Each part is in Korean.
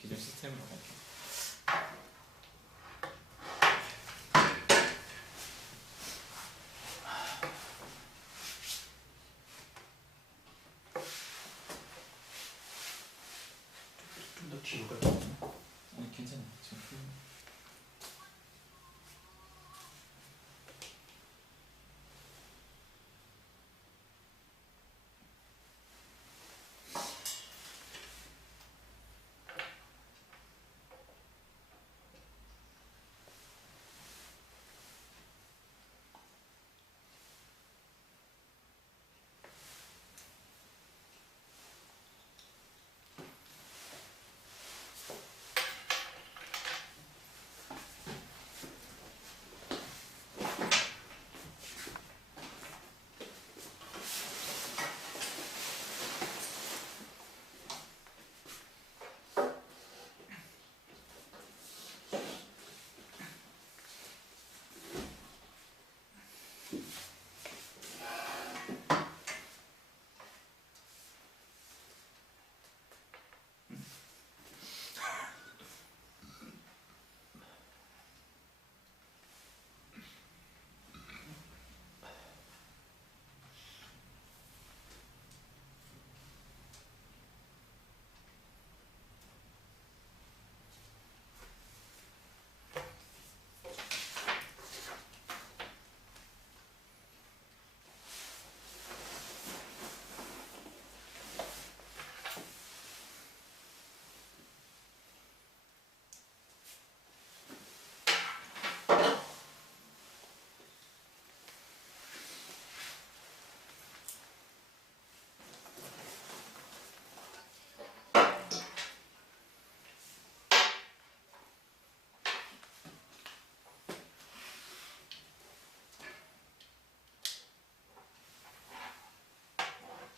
기존 시스템으로 갈게요. 좀 더 뒤로 갈까요? 아니 괜찮아. 지금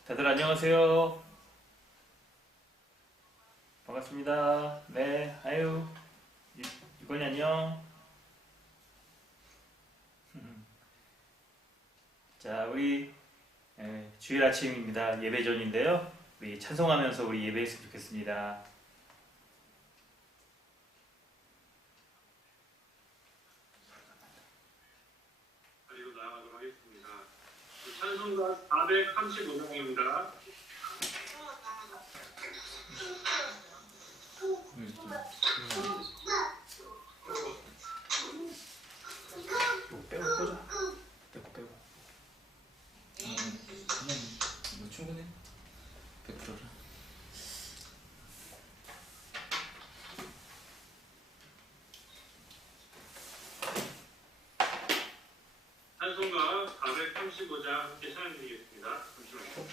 다들 안녕하세요. 반갑습니다. 네, 아유, 이건이 안녕. 자, 우리 주일 아침입니다. 예배 전인데요. 우리 찬송하면서 우리 예배했으면 좋겠습니다. 그리고 나아가도록 하겠습니다. 찬송가 435장입니다. 이거 빼고 꽂아. 빼고. 그냥 이거 충분해. 100%라. 찬송가 435장 함께 찬양드리겠습니다. 잠시만요.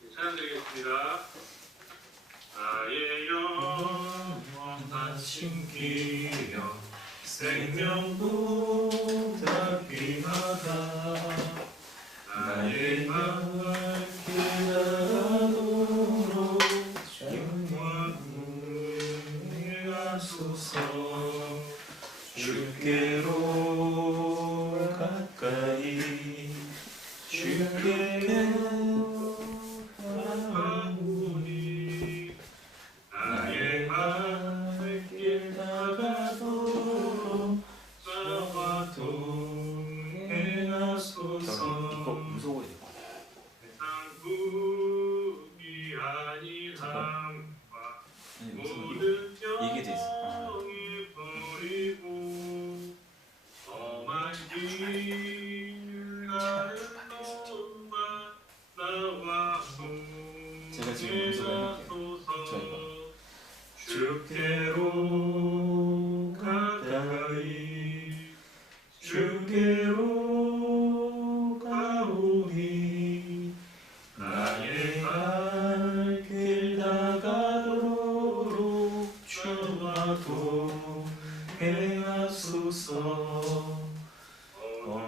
네, 찬양드리겠습니다. 나의 영원하신 기여 생명보다 귀하다. 나의 마음을 기다도록 영원히 하소서. 주께로 가까이 주께로 가오니 나의 발길 다가도록 저와 동행하소서. 이거 무서워야 돼. 세상 후기 아니함과 아니 무슨 모든 이게 돼 있어. 영이 버리고 험한 길 가는 것만 나와 제가 지금 연습을 해볼게요. 주께로 가까이 주께로 가오니 나의 발길 다가도록 저와 동행하소서. 험한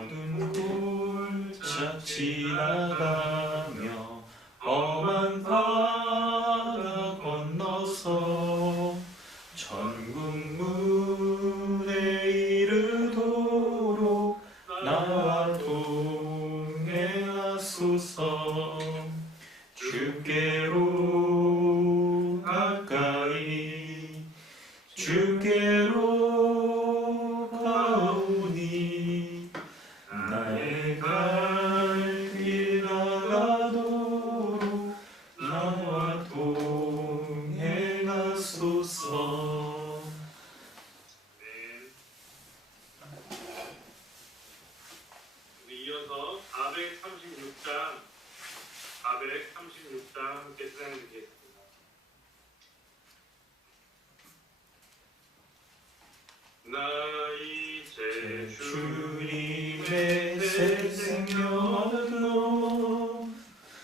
436장 함께 찬양해 주시겠습니다. 나 이제 주님의 새 생명 얻고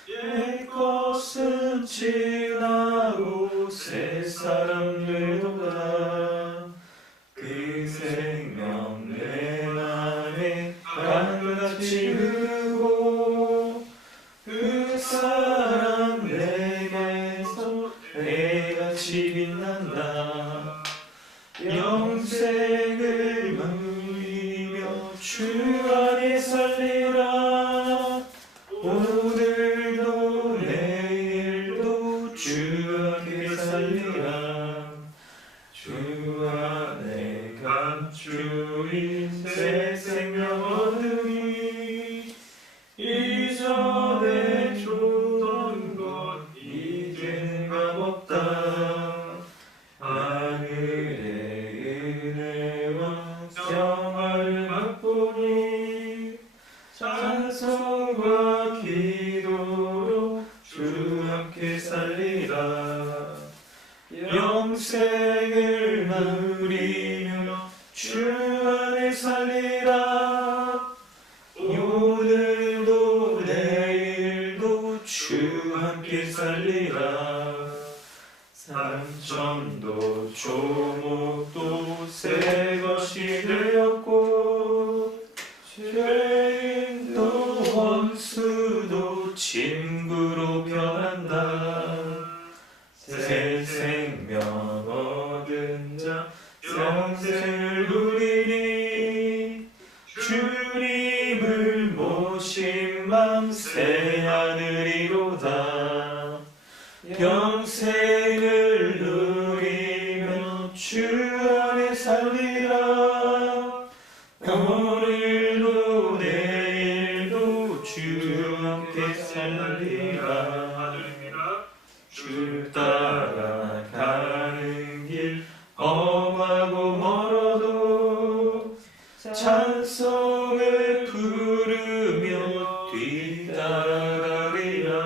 옛 것은 지나고 새 사람 되도다. 그 생명 내 맘에 강같이 흐르고 그 사랑 내게서 해같이 빛난다. 영생을 누리며 주 안에 살리라. 오늘도 내일도 주 안에 살리라. 주 안에 감추인 새 생명 얻으니 이전에 줬던 것 이제는 값없다. 하늘의 은혜와 영화를 맛보니 찬송과 기도로 주 함께 살리라. 영생을 누리며 주 안에 살리라. 오늘도 내일도 주 함께 살리라. 삼천도 조목도 새 것이 되었고 죄인도 원수도 친구로 변한다. 새 생명 얻은 자 영생을 누리니 주님을 모신 맘 새 하늘이로다. 영생을 누리며 주 안에 살리라. 오늘도 내일도 주 함께 살리라. 주 따라가는 길 험하고 멀어도 찬송을 부르며 뒤따라가리라.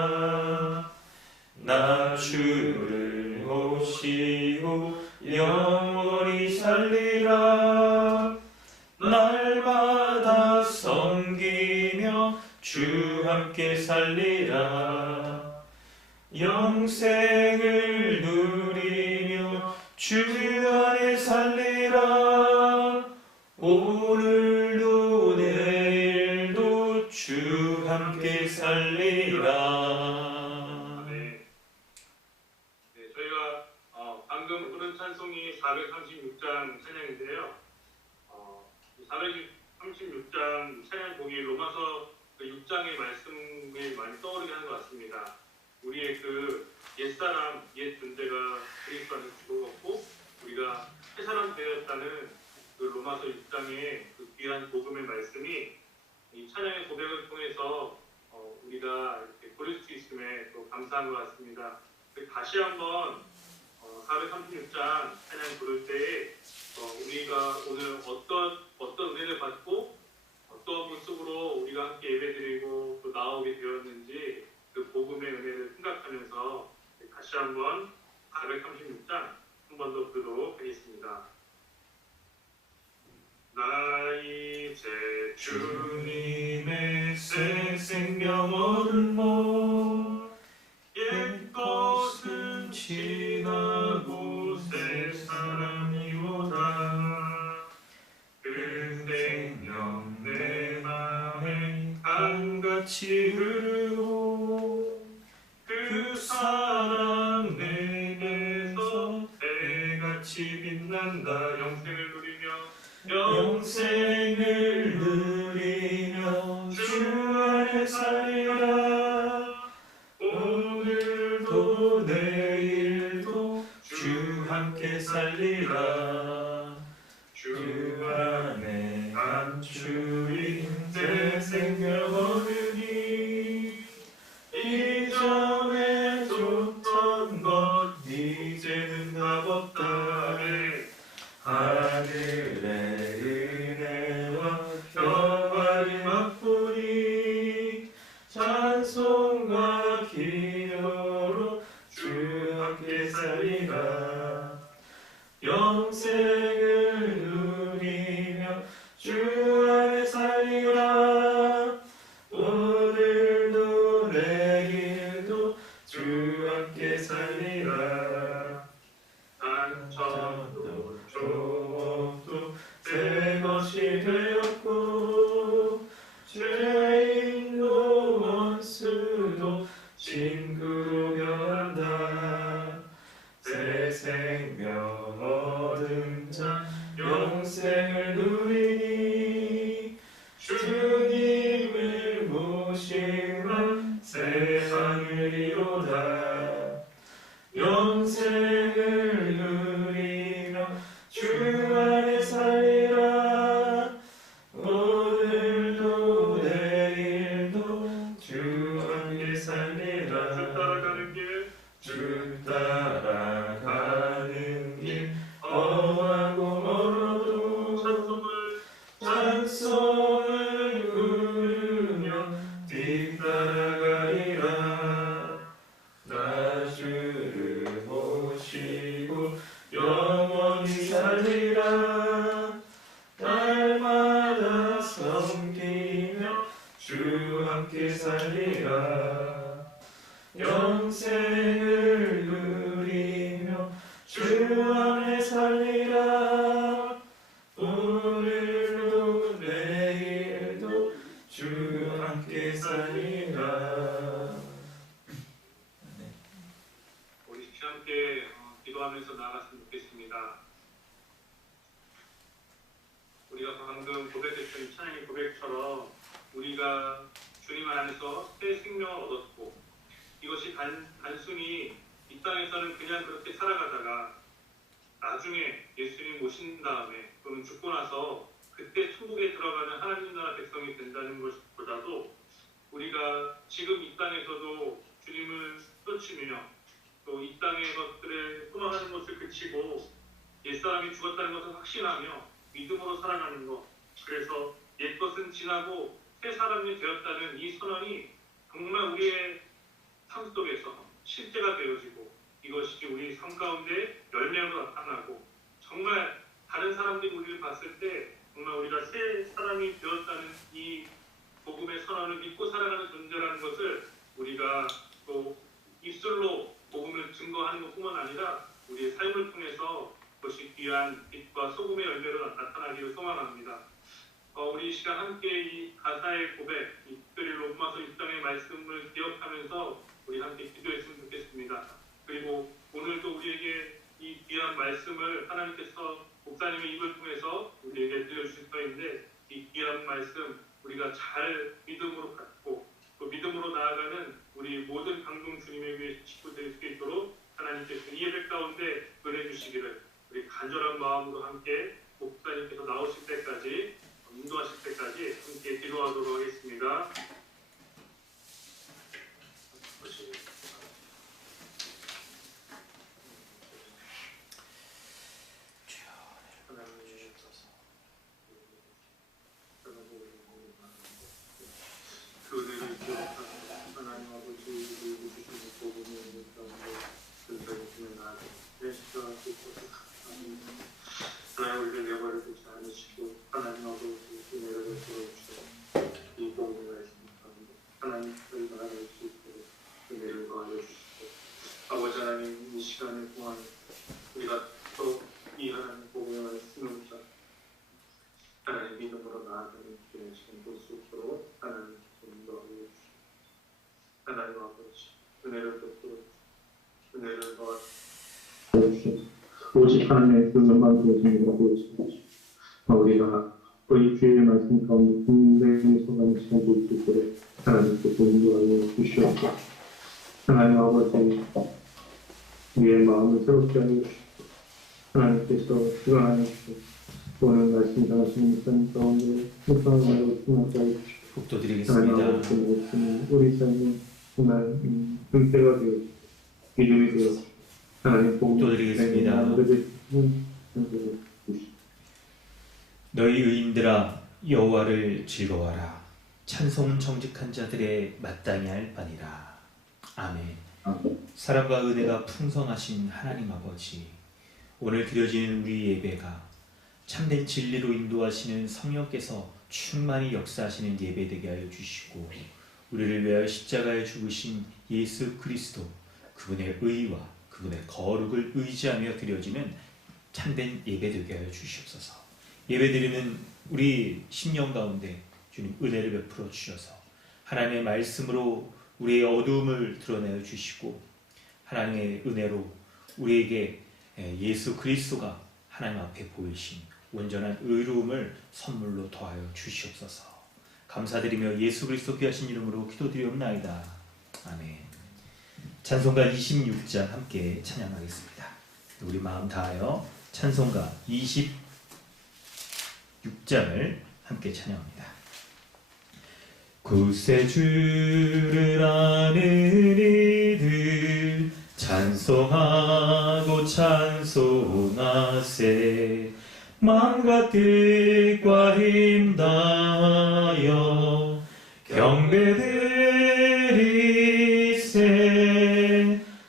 나 주를 모시고 영원히 살리라. 날마다 섬기며 주 함께 살리라. 영생을 누리며 주 안에 살리라. 오늘도 내일도 주 함께 살리라. 네, 저희가 방금 부른 찬송이 436장 찬양인데요. 436장 찬양곡이 로마서 6장의 말씀이 많이 떠오르게 하는 것 같습니다. 우리의 그 옛사람, 옛 존재가 그리스도 안에서 죽었고 우리가 새사람 되었다는 그 로마서 6장의 그 귀한 복음의 말씀이 이 찬양의 고백을 통해서 우리가 이렇게 부를 수 있음에 또 감사한 것 같습니다. 다시 한번 436장 찬양 부를 때에 우리가 오늘 어떤 은혜를 받고 어떤 모습으로 우리가 함께 예배드리고 또 나오게 되었는지 그 복음의 은혜를 생각하면서 다시 한번 436장 한 번 더 부르도록 하겠습니다. 나 이제 주님의 새 생명 얻은 몸 옛 것은 지나고 새 사람이로다. 그 생명 내 맘에 강같이 흐르고 그 사랑 내게서 해같이 빛난다. 영생을 누리며 주 안에 살리라. 오늘도 내일도 주 함께 살리라. 주 안에 감추인 새 생명 얻으니 이전에 줬던 것 이제는 값없다. 하늘의 은혜와 평화를 맛보니 찬송과 기 섬기며 주 함께 살리라. 영생을 누리며 주 안에 살리라. 오늘도 내일도 주 함께 살리라. 우리 함께 기도하면서 나아갔으면 좋겠습니다. 우리가 방금 고백했던 찬양의 고백처럼 우리가 주님 안에서 새 생명을 얻었고, 이것이 단순히 이 땅에서는 그냥 그렇게 살아가다가 나중에 예수님 오신 다음에 또는 죽고 나서 그때 천국에 들어가는 하나님 나라 백성이 된다는 것보다도 우리가 지금 이 땅에서도 주님을 쫓으며 또 이 땅의 것들을 소망하는 것을 그치고 옛사람이 죽었다는 것을 확신하며 믿음으로 살아가는 것, 그래서 옛것은 지나고 새 사람이 되었다는 이 선언이 정말 우리의 삶 속에서 실제가 되어지고 이것이 우리 삶 가운데 열매로 나타나고 정말 다른 사람들이 우리를 봤을 때 정말 우리가 새 사람이 되었다는 이 복음의 선언을 믿고 살아가는 존재라는 것을 우리가 또 입술로 복음을 증거하는 것뿐만 아니라 우리의 삶을 통해서 그것이 귀한 빛과 소금의 열매로 나타나기를 소망합니다. 우리 이 시간 함께 이 가사의 고백, 이 특별히 로마서 6장의 말씀을 기억하면서 우리 함께 기도했으면 좋겠습니다. 그리고 오늘도 우리에게 이 귀한 말씀을 하나님께서 목사님의 입을 통해서 우리에게 들려주실 터인데, 이 귀한 말씀 우리가 잘 믿음으로 갖고 또 믿음으로 나아가는 우리 모든 강동 주님의 위해 식구될 수 있도록 하나님께서 이 예배 가운데 은혜 주시기를 우리 간절한 마음으로 함께 목사님께서 나오실 때까지, 인도하실 때까지 함께 기도하도록 하겠습니다. 그들을 기억하고 하나님 아버지 우리에게 주신 복음의 은혜 가운데 근사하시는 나를 내시가 주셔서 감사합니다. 하나님 우리를 내버려 두지 않으시고 하나님 아버지 은혜를 베풀어 주시고 이 복음의 말씀 가운데 하나님 저희가 알아갈 수 있도록 은혜를 더하여 주시고, 아버지 하나님 이 시간을 통한 우리가 또 이 하나님 복음의 말씀을 붙잡고 하나님 믿음으로 나아가는 그런 시간 볼 수 있도록 하나님 인도하여 주시고, 하나님 아버지 은혜를 베풀어 주시고 은혜를 더하여 주시고 오직 하나님의 뜻만 되시는 것이 우리가 이 주의 말씀 가운데 분명히 소감을 시간 볼 수 있도록 하나님께서 인도하여 주시옵소서. 하나님 아버지 우리의 마음을 새롭게 하여 주시고 하나님께서 주관하여 주시고 오늘 말씀 전하시는 목사님 가운데 풍성하여 충만하게 하여 주시고 복도드리겠습니다. 하나님 아버지 말씀은 우리 삶이 정말 은혜가 되어 믿음이 되어 하나님 복도드리겠습니다. 너희 의인들아 여호와를 즐거워하라. 찬송은 정직한 자들의 마땅히 할 바니라. 아멘. 사랑과 은혜가 풍성하신 하나님 아버지, 오늘 드려지는 우리 예배가 참된 진리로 인도하시는 성령께서 충만히 역사하시는 예배 되게 하여 주시고, 우리를 위하여 십자가에 죽으신 예수 그리스도 그분의 의와 그분의 거룩을 의지하며 드려지는 참된 예배 되게 하여 주시옵소서. 예배드리는 우리 심령 가운데 주님 은혜를 베풀어 주셔서 하나님의 말씀으로 우리의 어두움을 드러내어 주시고, 하나님의 은혜로 우리에게 예수 그리스도가 하나님 앞에 보이신 온전한 의로움을 선물로 더하여 주시옵소서. 감사드리며 예수 그리스도 귀하신 이름으로 기도드리옵나이다. 아멘. 찬송가 26장 함께 찬양하겠습니다. 우리 마음 다하여 찬송가 26장을 함께 찬양합니다. 굳세 주를 아는 이들 찬송하고 찬송하세. 마음과 뜻과 힘 다하여 경배드리세.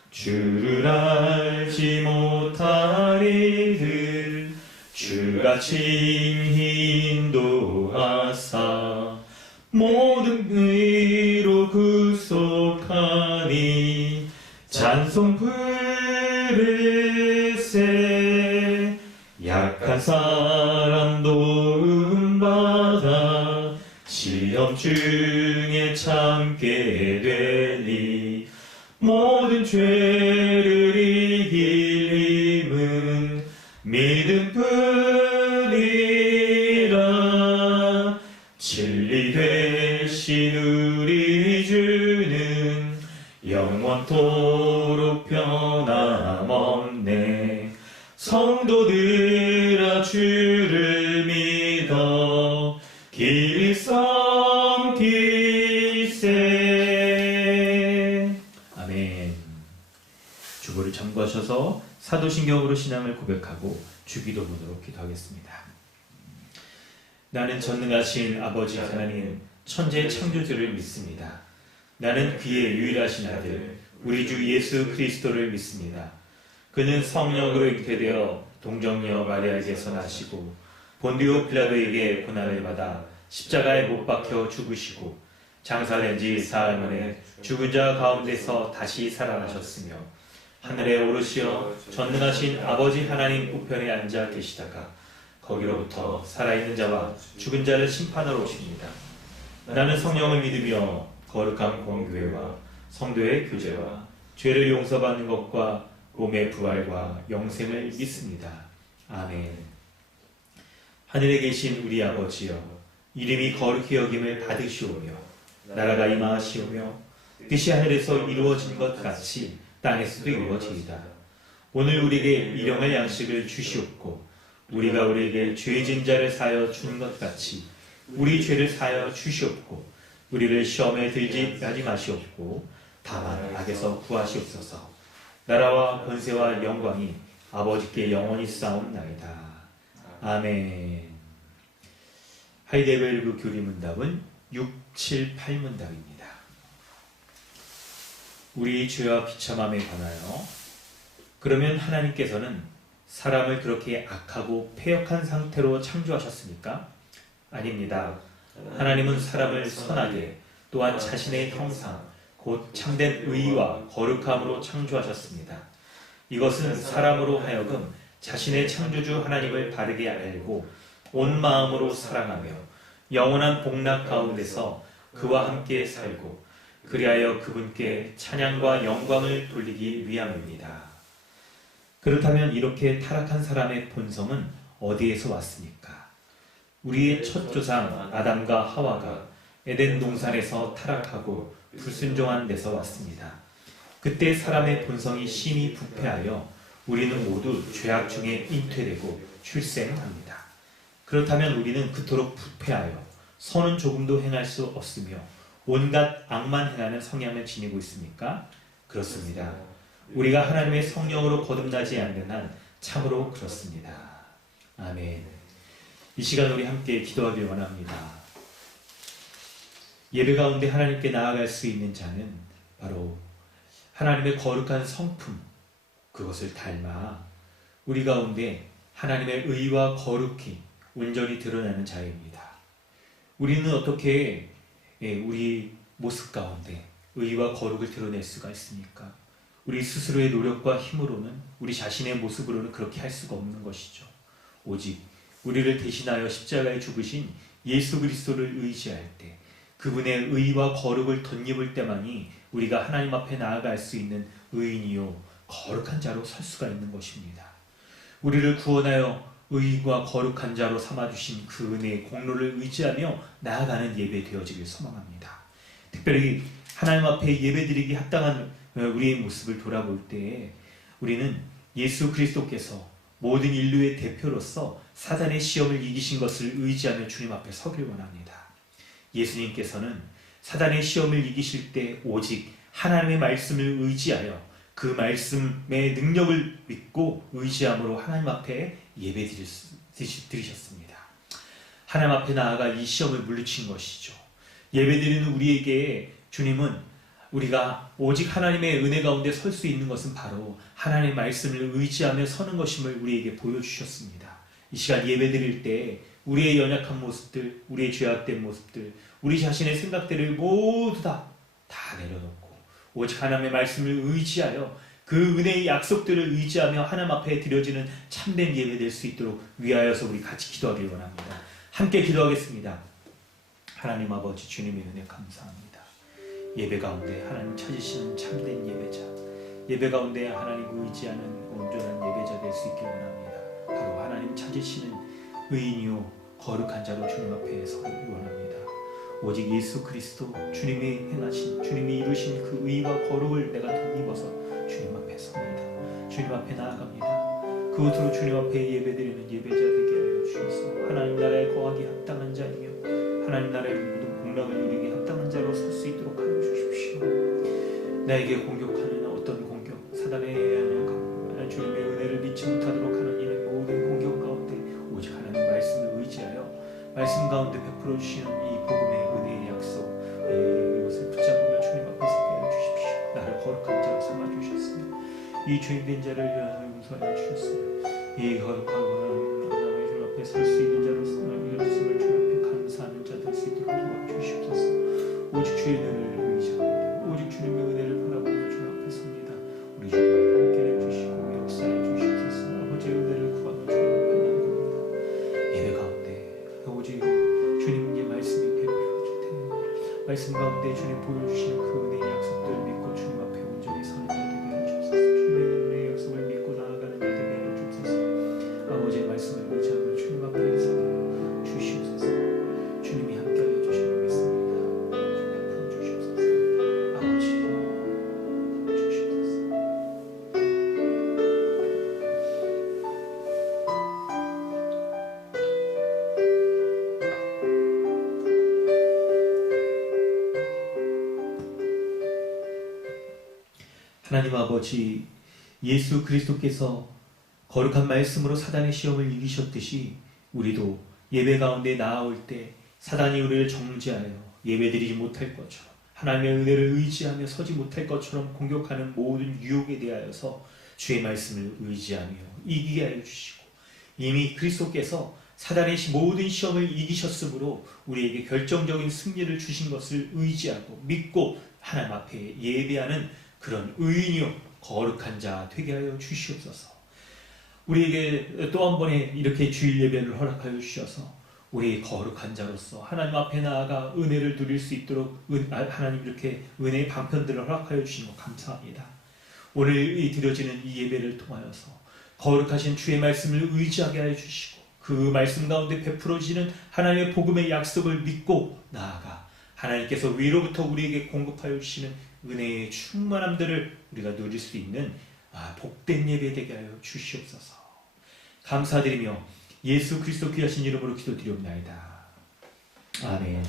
주를 알지 못할 이들 주가 친히 인도하사 모든 의로 구속하니 찬송 부르세 약한 사람도 음받아 시험 중에 참게 되니 모든 죄를 이길 힘은 믿음뿐이라 진리 되신 우리 주는 영원토록 변함없네. 성도들아 주를 믿어 길 섬기세. 아멘. 주보를 참고하셔서 사도신경으로 신앙을 고백하고 주기도문으로 기도하겠습니다. 나는 전능하신 아버지 하나님 천재 창조주를 믿습니다. 나는 그의 유일하신 아들 우리 주 예수 그리스도를 믿습니다. 그는 성령으로 잉태되어 동정녀 마리아에게서 나시고 본디오 빌라도에게 고난을 받아 십자가에 못 박혀 죽으시고 장사된 지 사흘 만에 죽은 자 가운데서 다시 살아나셨으며 하늘에 오르시어 전능하신 아버지 하나님 우편에 앉아 계시다가 거기로부터 살아있는 자와 죽은 자를 심판하러 오십니다. 나는 성령을 믿으며 거룩한 공교회와 성도의 교제와 죄를 용서받는 것과 몸의 부활과 영생을 믿습니다. 아멘. 하늘에 계신 우리 아버지여, 이름이 거룩히 여김을 받으시오며 나라가 임하시오며 뜻이 하늘에서 이루어진 것 같이 땅에서도 이루어지이다. 오늘 우리에게 일용할 양식을 주시옵고 우리가 우리에게 죄진 자를 사하여 주는 것 같이 우리 죄를 사하여 주시옵고 우리를 시험에 들지 하지 마시옵고 다만 악에서 구하시옵소서. 나라와 권세와 영광이 아버지께 영원히 쌓옵나이다. 아멘. 하이데벨베르크 교리문답은 6, 7, 8문답입니다. 우리 죄와 비참함에 관하여 그러면 하나님께서는 사람을 그렇게 악하고 패역한 상태로 창조하셨습니까? 아닙니다. 하나님은 사람을 선하게 또한 자신의 형상 곧 참된 의와 거룩함으로 창조하셨습니다. 이것은 사람으로 하여금 자신의 창조주 하나님을 바르게 알고 온 마음으로 사랑하며 영원한 복락 가운데서 그와 함께 살고 그리하여 그분께 찬양과 영광을 돌리기 위함입니다. 그렇다면 이렇게 타락한 사람의 본성은 어디에서 왔습니까? 우리의 첫 조상 아담과 하와가 에덴 동산에서 타락하고 불순종한 데서 왔습니다. 그때 사람의 본성이 심히 부패하여 우리는 모두 죄악 중에 잉태되고 출생합니다. 그렇다면 우리는 그토록 부패하여 선은 조금도 행할 수 없으며 온갖 악만 행하는 성향을 지니고 있습니까? 그렇습니다. 우리가 하나님의 성령으로 거듭나지 않는 한 참으로 그렇습니다. 아멘. 이 시간 우리 함께 기도하길 원합니다. 예배 가운데 하나님께 나아갈 수 있는 자는 바로 하나님의 거룩한 성품, 그것을 닮아 우리 가운데 하나님의 의와 거룩이 온전히 드러나는 자입니다. 우리는 어떻게 우리 모습 가운데 의와 거룩을 드러낼 수가 있습니까? 우리 스스로의 노력과 힘으로는, 우리 자신의 모습으로는 그렇게 할 수가 없는 것이죠. 오직 우리를 대신하여 십자가에 죽으신 예수 그리스도를 의지할 때, 그분의 의와 거룩을 덧입을 때만이 우리가 하나님 앞에 나아갈 수 있는 의인이요 거룩한 자로 설 수가 있는 것입니다. 우리를 구원하여 의인과 거룩한 자로 삼아주신 그 은혜의 공로를 의지하며 나아가는 예배 되어지길 소망합니다. 특별히 하나님 앞에 예배드리기 합당한 우리의 모습을 돌아볼 때에 우리는 예수 그리스도께서 모든 인류의 대표로서 사단의 시험을 이기신 것을 의지하며 주님 앞에 서길 원합니다. 예수님께서는 사단의 시험을 이기실 때 오직 하나님의 말씀을 의지하여 그 말씀의 능력을 믿고 의지함으로 하나님 앞에 예배 드리셨습니다. 하나님 앞에 나아가 이 시험을 물리친 것이죠. 예배드리는 우리에게 주님은 우리가 오직 하나님의 은혜 가운데 설 수 있는 것은 바로 하나님의 말씀을 의지하며 서는 것임을 우리에게 보여주셨습니다. 이 시간 예배드릴 때 우리의 연약한 모습들, 우리의 죄악된 모습들, 우리 자신의 생각들을 모두 다 내려놓고 오직 하나님의 말씀을 의지하여 그 은혜의 약속들을 의지하며 하나님 앞에 드려지는 참된 예배 될 수 있도록 위하여서 우리 같이 기도하길 원합니다. 함께 기도하겠습니다. 하나님 아버지, 주님의 은혜 감사합니다. 예배 가운데 하나님 찾으시는 참된 예배자, 예배 가운데 하나님을 의지하는 온전한 예배자 될 수 있길 원합니다. 바로 하나님 찾으시는 의인이요 거룩한 자로 주님 앞에 서기 원합니다. 오직 예수 그리스도 주님이 행하신, 주님이 이루신 그 의와 거룩을 내가 덧입어서 주님 앞에 섭니다. 주님 앞에 나아갑니다. 그것으로 주님 앞에 예배드리는 예배자 되게 하여 주셔서 하나님 나라에 거하기 합당한 자이며 하나님 나라의 모든 공락을 누리기 합당한 자로 설 수 있도록 하여 주십시오. 나에게 공격하는 어떤 공격, 사단의 주님의 은혜를 믿지 못하도록 하는 이 모든 공격 가운데 오직 하나님 말씀을 의지하여 말씀 가운데 베풀어 주시는 이 복음의 은혜의 약속, 이것을 붙잡으며 주님 앞에 서게 하여 주십시오. 나를 거룩한 자로 삼아 주셨으며 이 죄인된 자를 위하여 용서하여 주셨으며 이 거룩하고 하나님의 주님 앞에 설 수 있는 자로 삼아 주신 주님 앞에 감사하는 자 될 수 있도록 도와주시옵소서. 오직 주의 은혜를 의지합니다. 오직 주님의 은혜를 바라보며 주님 앞에 섭니다. 우리 주님과 함께 해주시고 역사해 주시옵소서. 아버지의 은혜를 구하며 주님 앞에 나아갑니다. 예배 가운데 오직 주님의 말씀이 베풀어질 테니 말씀 가운데 주님 보여주시는 그 은혜의 약속들을 믿고 주님 앞에 온전히 서는 자 되게 하여 주옵소서. 주님의 은혜의 약속을 믿고 나아가는 자 되게 하여 주옵소서. 아버지의 말씀을 의지하며 주님 앞에 서게 주시옵소서. 주님이 함께하여 주시고 있습니다. 주님 베풀어 주시옵소서. 아버지 주시옵소서. 하나님 아버지, 예수 그리스도께서 거룩한 말씀으로 사단의 시험을 이기셨듯이 우리도 예배 가운데 나아올 때 사단이 우리를 정죄하여 예배드리지 못할 것처럼 하나님의 은혜를 의지하며 서지 못할 것처럼 공격하는 모든 유혹에 대하여서 주의 말씀을 의지하며 이기게 하여 주시고 이미 그리스도께서 사단의 모든 시험을 이기셨으므로 우리에게 결정적인 승리를 주신 것을 의지하고 믿고 하나님 앞에 예배하는 그런 의인이요 거룩한 자 되게 하여 주시옵소서. 우리에게 또 한 번의 이렇게 주일 예배를 허락하여 주셔서 우리 거룩한 자로서 하나님 앞에 나아가 은혜를 누릴 수 있도록 하나님 이렇게 은혜의 방편들을 허락하여 주신 것 감사합니다. 오늘 이 드려지는 이 예배를 통하여서 거룩하신 주의 말씀을 의지하게 하여 주시고 그 말씀 가운데 베풀어지는 하나님의 복음의 약속을 믿고 나아가 하나님께서 위로부터 우리에게 공급하여 주시는 은혜의 충만함들을 우리가 누릴 수 있는 복된 예배 되게 하여 주시옵소서. 감사드리며 예수 그리스도 귀하신 이름으로 기도드리옵나이다. 아멘.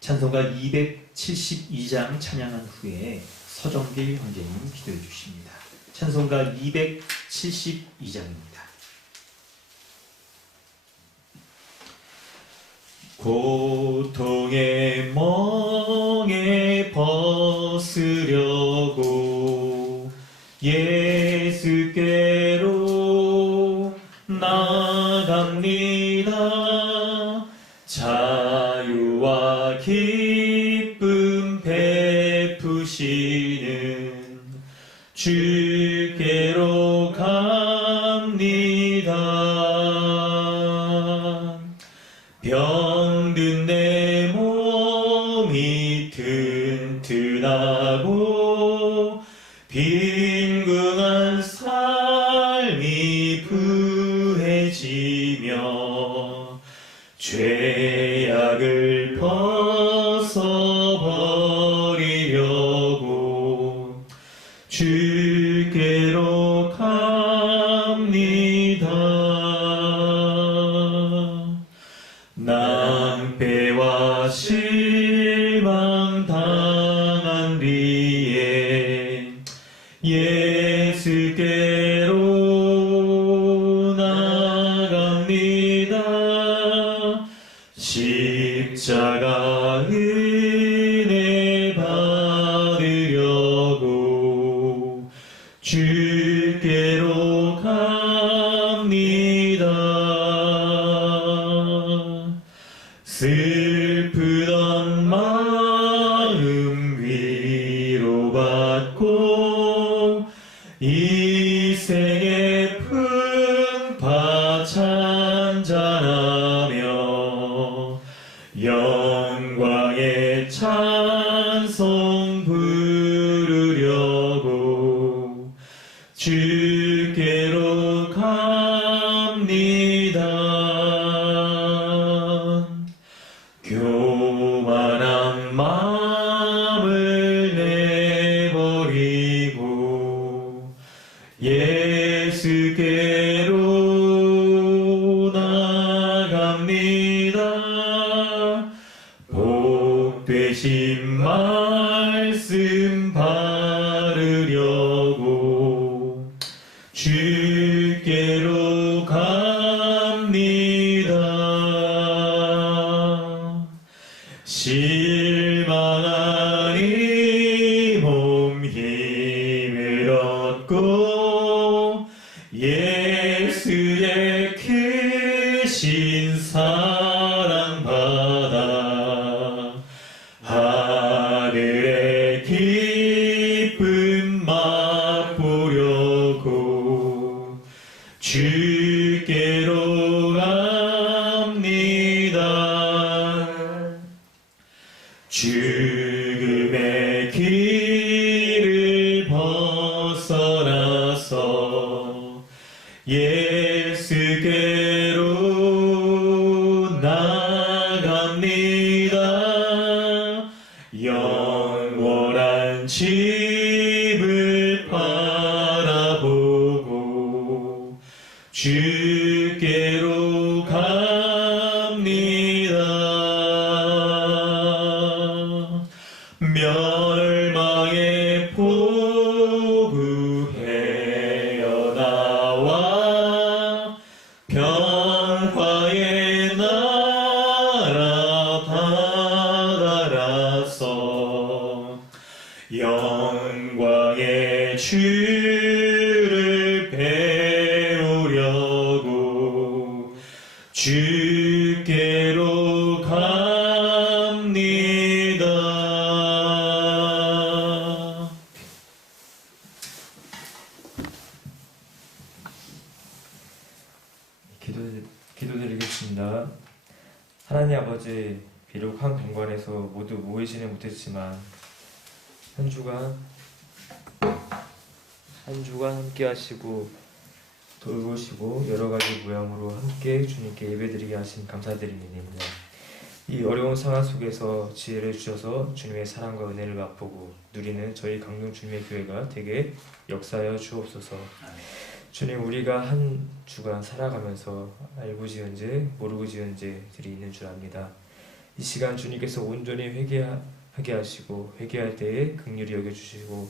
찬송가 272장 찬양한 후에 서정길 형제님 기도해 주십니다. 찬송가 272장입니다. 고통의 멍에 벗으려고 예수께로 나갑니다. 자유와 기쁨 베푸시는 주께로 갑니다. 병든 내 몸이 튼튼하고 빈궁한 삶이 부해지며 죄악을 벗어버리려고 주께로 갑니다. 낭패와 실망 당한 뒤에 예수께로 나갑니다. 십자가 은혜 받으려고 주께로 갑니다. 슬프던 마음 위로받고 이 생의 풍파 찬잔하며 영광의 찬송 부르려고 주께로 갑니다. 교만한 마음을 내버리고 예수께로 나갑니다. 복되신 말씀 바르려고 주께로 갑니다. 실망하니 몸 힘을 얻고 예수의 크신 사랑 받아 하늘의 기쁨 맛보려고 주께로 갑니다. 죽음의 길을 벗어나서 예수께로 나갑니다. 영원한 집을 바라보고 주께로 갑니다. 멸망의 포구해어 나와 평화의 나라 다다라서 영광의 주를 배우려고 주께로 갑니다. 기도드리겠습니다. 하나님 아버지, 비록 한 공간에서 모두 모이지는 못했지만 한 주간 함께 하시고 돌보시고 여러 가지 모양으로 함께 주님께 예배드리게 하신 감사드립니다. 이 어려운 상황 속에서 지혜를 주셔서 주님의 사랑과 은혜를 맛보고 누리는 저희 강동 주님의 교회가 되게 역사하여 주옵소서. 주님, 우리가 한 주간 살아가면서 알고 지은 죄, 모르고 지은 죄들이 있는 줄 압니다. 이 시간 주님께서 온전히 회개하게 하시고 회개할 때에 긍휼히 여겨주시고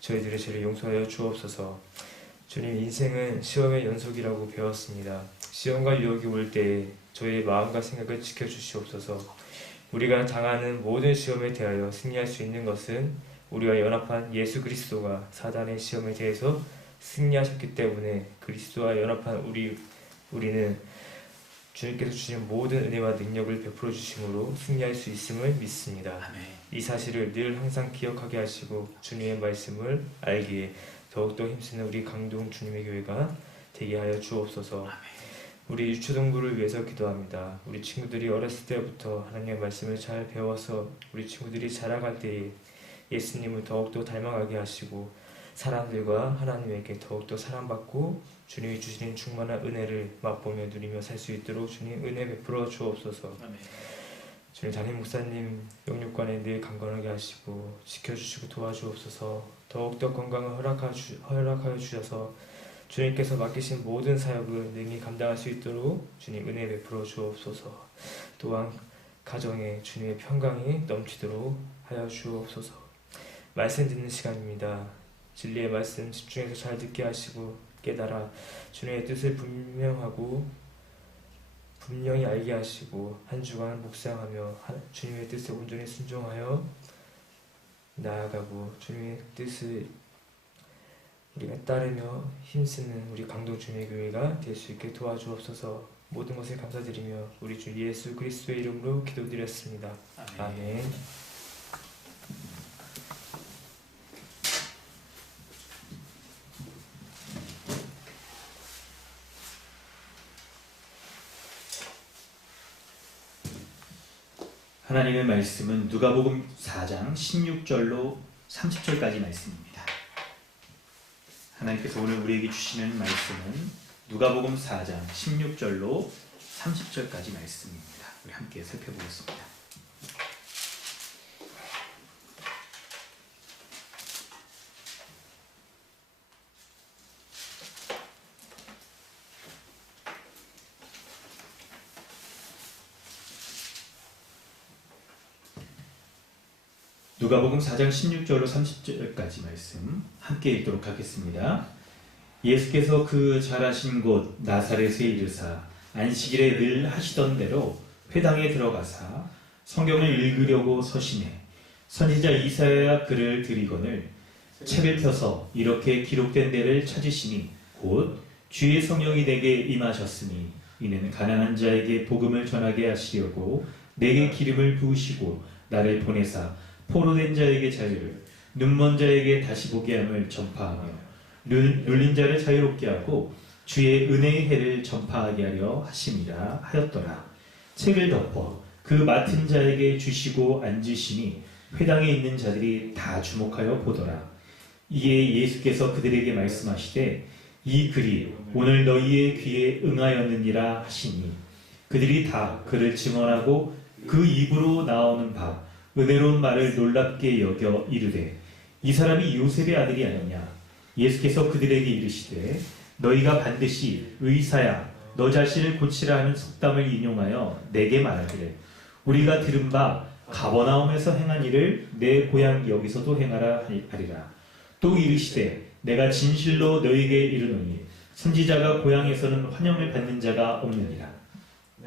저희들의 죄를 용서하여 주옵소서. 주님, 인생은 시험의 연속이라고 배웠습니다. 시험과 유혹이 올 때에 저희의 마음과 생각을 지켜주시옵소서. 우리가 당하는 모든 시험에 대하여 승리할 수 있는 것은 우리와 연합한 예수 그리스도가 사단의 시험에 대해서 승리하셨기 때문에 그리스도와 연합한 우리는 주님께서 주신 모든 은혜와 능력을 베풀어 주심으로 승리할 수 있음을 믿습니다. 아멘. 이 사실을 늘 항상 기억하게 하시고 주님의 말씀을 알기에 더욱더 힘쓰는 우리 강동 주님의 교회가 되게 하여 주옵소서. 아멘. 우리 유초등부를 위해서 기도합니다. 우리 친구들이 어렸을 때부터 하나님의 말씀을 잘 배워서 우리 친구들이 자라갈 때에 예수님을 더욱더 닮아가게 하시고 사람들과 하나님에게 더욱더 사랑받고 주님이 주시는 충만한 은혜를 맛보며 누리며 살 수 있도록 주님 은혜 베풀어 주옵소서. 아멘. 주님, 담임 목사님 영육관에 늘 강건하게 하시고 지켜주시고 도와주옵소서. 더욱더 건강을 허락하여 주셔서 주님께서 맡기신 모든 사역을 능히 감당할 수 있도록 주님 은혜 베풀어 주옵소서. 또한 가정에 주님의 평강이 넘치도록 하여 주옵소서. 말씀 듣는 시간입니다. 진리의 말씀 집중해서 잘 듣게 하시고 깨달아 주님의 뜻을 분명히 알게 하시고 한 주간 묵상하며 주님의 뜻에 온전히 순종하여 나아가고 주님의 뜻을 우리가 따르며 힘쓰는 우리 강동 주님의 교회가 될 수 있게 도와주옵소서. 모든 것을 감사드리며 우리 주 예수 그리스도의 이름으로 기도드렸습니다. 아멘. 하나님의 말씀은 누가복음 4장 16절로 30절까지 말씀입니다. 하나님께서 오늘 우리에게 주시는 말씀은 누가복음 4장 16절로 30절까지 말씀입니다. 우리 함께 살펴보겠습니다. 누가복음 4장 16절로 30절까지 말씀 함께 읽도록 하겠습니다. 예수께서 그 자라신 곳 나사렛에 이르사 안식일에 늘 하시던 대로 회당에 들어가사 성경을 읽으려고 서심해 선지자 이사야가 글을 들이거늘 책을 펴서 이렇게 기록된 데를 찾으시니 곧 주의 성령이 내게 임하셨으니 이는 가난한 자에게 복음을 전하게 하시려고 내게 기름을 부으시고 나를 보내사 포로된 자에게 자유를 눈먼 자에게 다시 보게 함을 전파하며 눌린 자를 자유롭게 하고 주의 은혜의 해를 전파하게 하려 하심이라 하였더라. 책을 덮어 그 맡은 자에게 주시고 앉으시니 회당에 있는 자들이 다 주목하여 보더라. 이에 예수께서 그들에게 말씀하시되 이 글이 오늘 너희의 귀에 응하였느니라 하시니 그들이 다 그를 증언하고 그 입으로 나오는 바 은혜로운 말을 놀랍게 여겨 이르되 이 사람이 요셉의 아들이 아니냐. 예수께서 그들에게 이르시되 너희가 반드시 의사야 너 자신을 고치라 하는 속담을 인용하여 내게 말하기를 우리가 들은 바 가버나움에서 행한 일을 내 고향 여기서도 행하라 하리라. 또 이르시되 내가 진실로 너희에게 이르노니 선지자가 고향에서는 환영을 받는 자가 없느니라.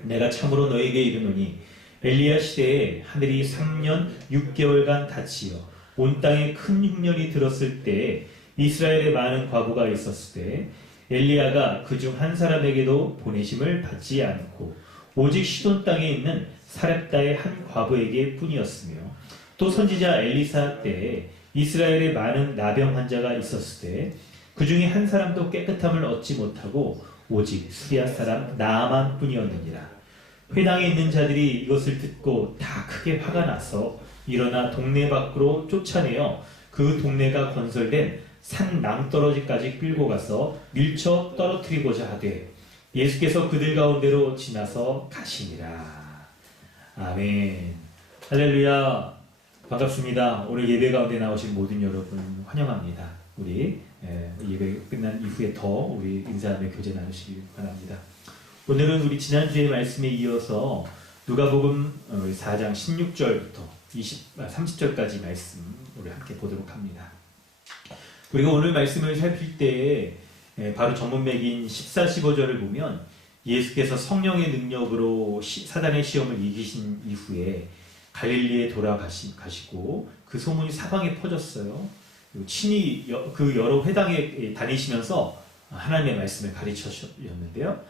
내가 참으로 너희에게 이르노니 엘리야 시대에 하늘이 3년 6개월간 닫히어 온 땅에 큰 흉년이 들었을 때에 이스라엘에 많은 과부가 있었을 때 엘리야가 그중 한 사람에게도 보내심을 받지 않고 오직 시돈 땅에 있는 사렙다의 한 과부에게 뿐이었으며 또 선지자 엘리사 때에 이스라엘에 많은 나병 환자가 있었을 때 그 중에 한 사람도 깨끗함을 얻지 못하고 오직 수리아 사람 나아만 뿐이었느니라. 회당에 있는 자들이 이것을 듣고 다 크게 화가 나서 일어나 동네 밖으로 쫓아내어 그 동네가 건설된 산 낭떠러지까지 끌고 가서 밀쳐 떨어뜨리고자 하되 예수께서 그들 가운데로 지나서 가시니라. 아멘. 할렐루야. 반갑습니다. 오늘 예배 가운데 나오신 모든 여러분 환영합니다. 우리 예배 끝난 이후에 더 우리 인사하며 교제 나누시길 바랍니다. 오늘은 우리 지난주의 말씀에 이어서 누가복음 4장 16절부터 30절까지 말씀 우리 함께 보도록 합니다. 우리가 오늘 말씀을 살필 때 바로 전문맥인 14, 15절을 보면 예수께서 성령의 능력으로 사단의 시험을 이기신 이후에 갈릴리에 돌아가시고 그 소문이 사방에 퍼졌어요. 친히 그 여러 회당에 다니시면서 하나님의 말씀을 가르치셨는데요.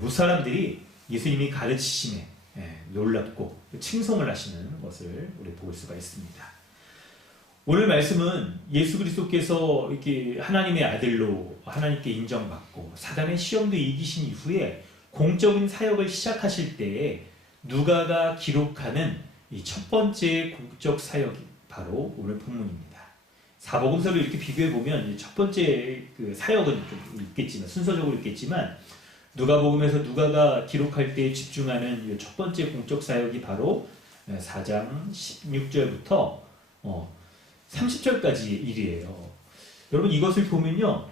무사람들이 예수님이 가르치심에 놀랍고 칭송을 하시는 것을 우리 볼 수가 있습니다. 오늘 말씀은 예수 그리스도께서 이렇게 하나님의 아들로 하나님께 인정받고 사단의 시험도 이기신 이후에 공적인 사역을 시작하실 때에 누가가 기록하는 이 첫 번째 공적 사역이 바로 오늘 본문입니다. 사복음서를 이렇게 비교해 보면 첫 번째 그 사역은 좀 있겠지만 순서적으로 있겠지만 누가복음에서 누가가 기록할 때 집중하는 첫 번째 공적 사역이 바로 4장 16절부터 30절까지 일이에요. 여러분 이것을 보면요.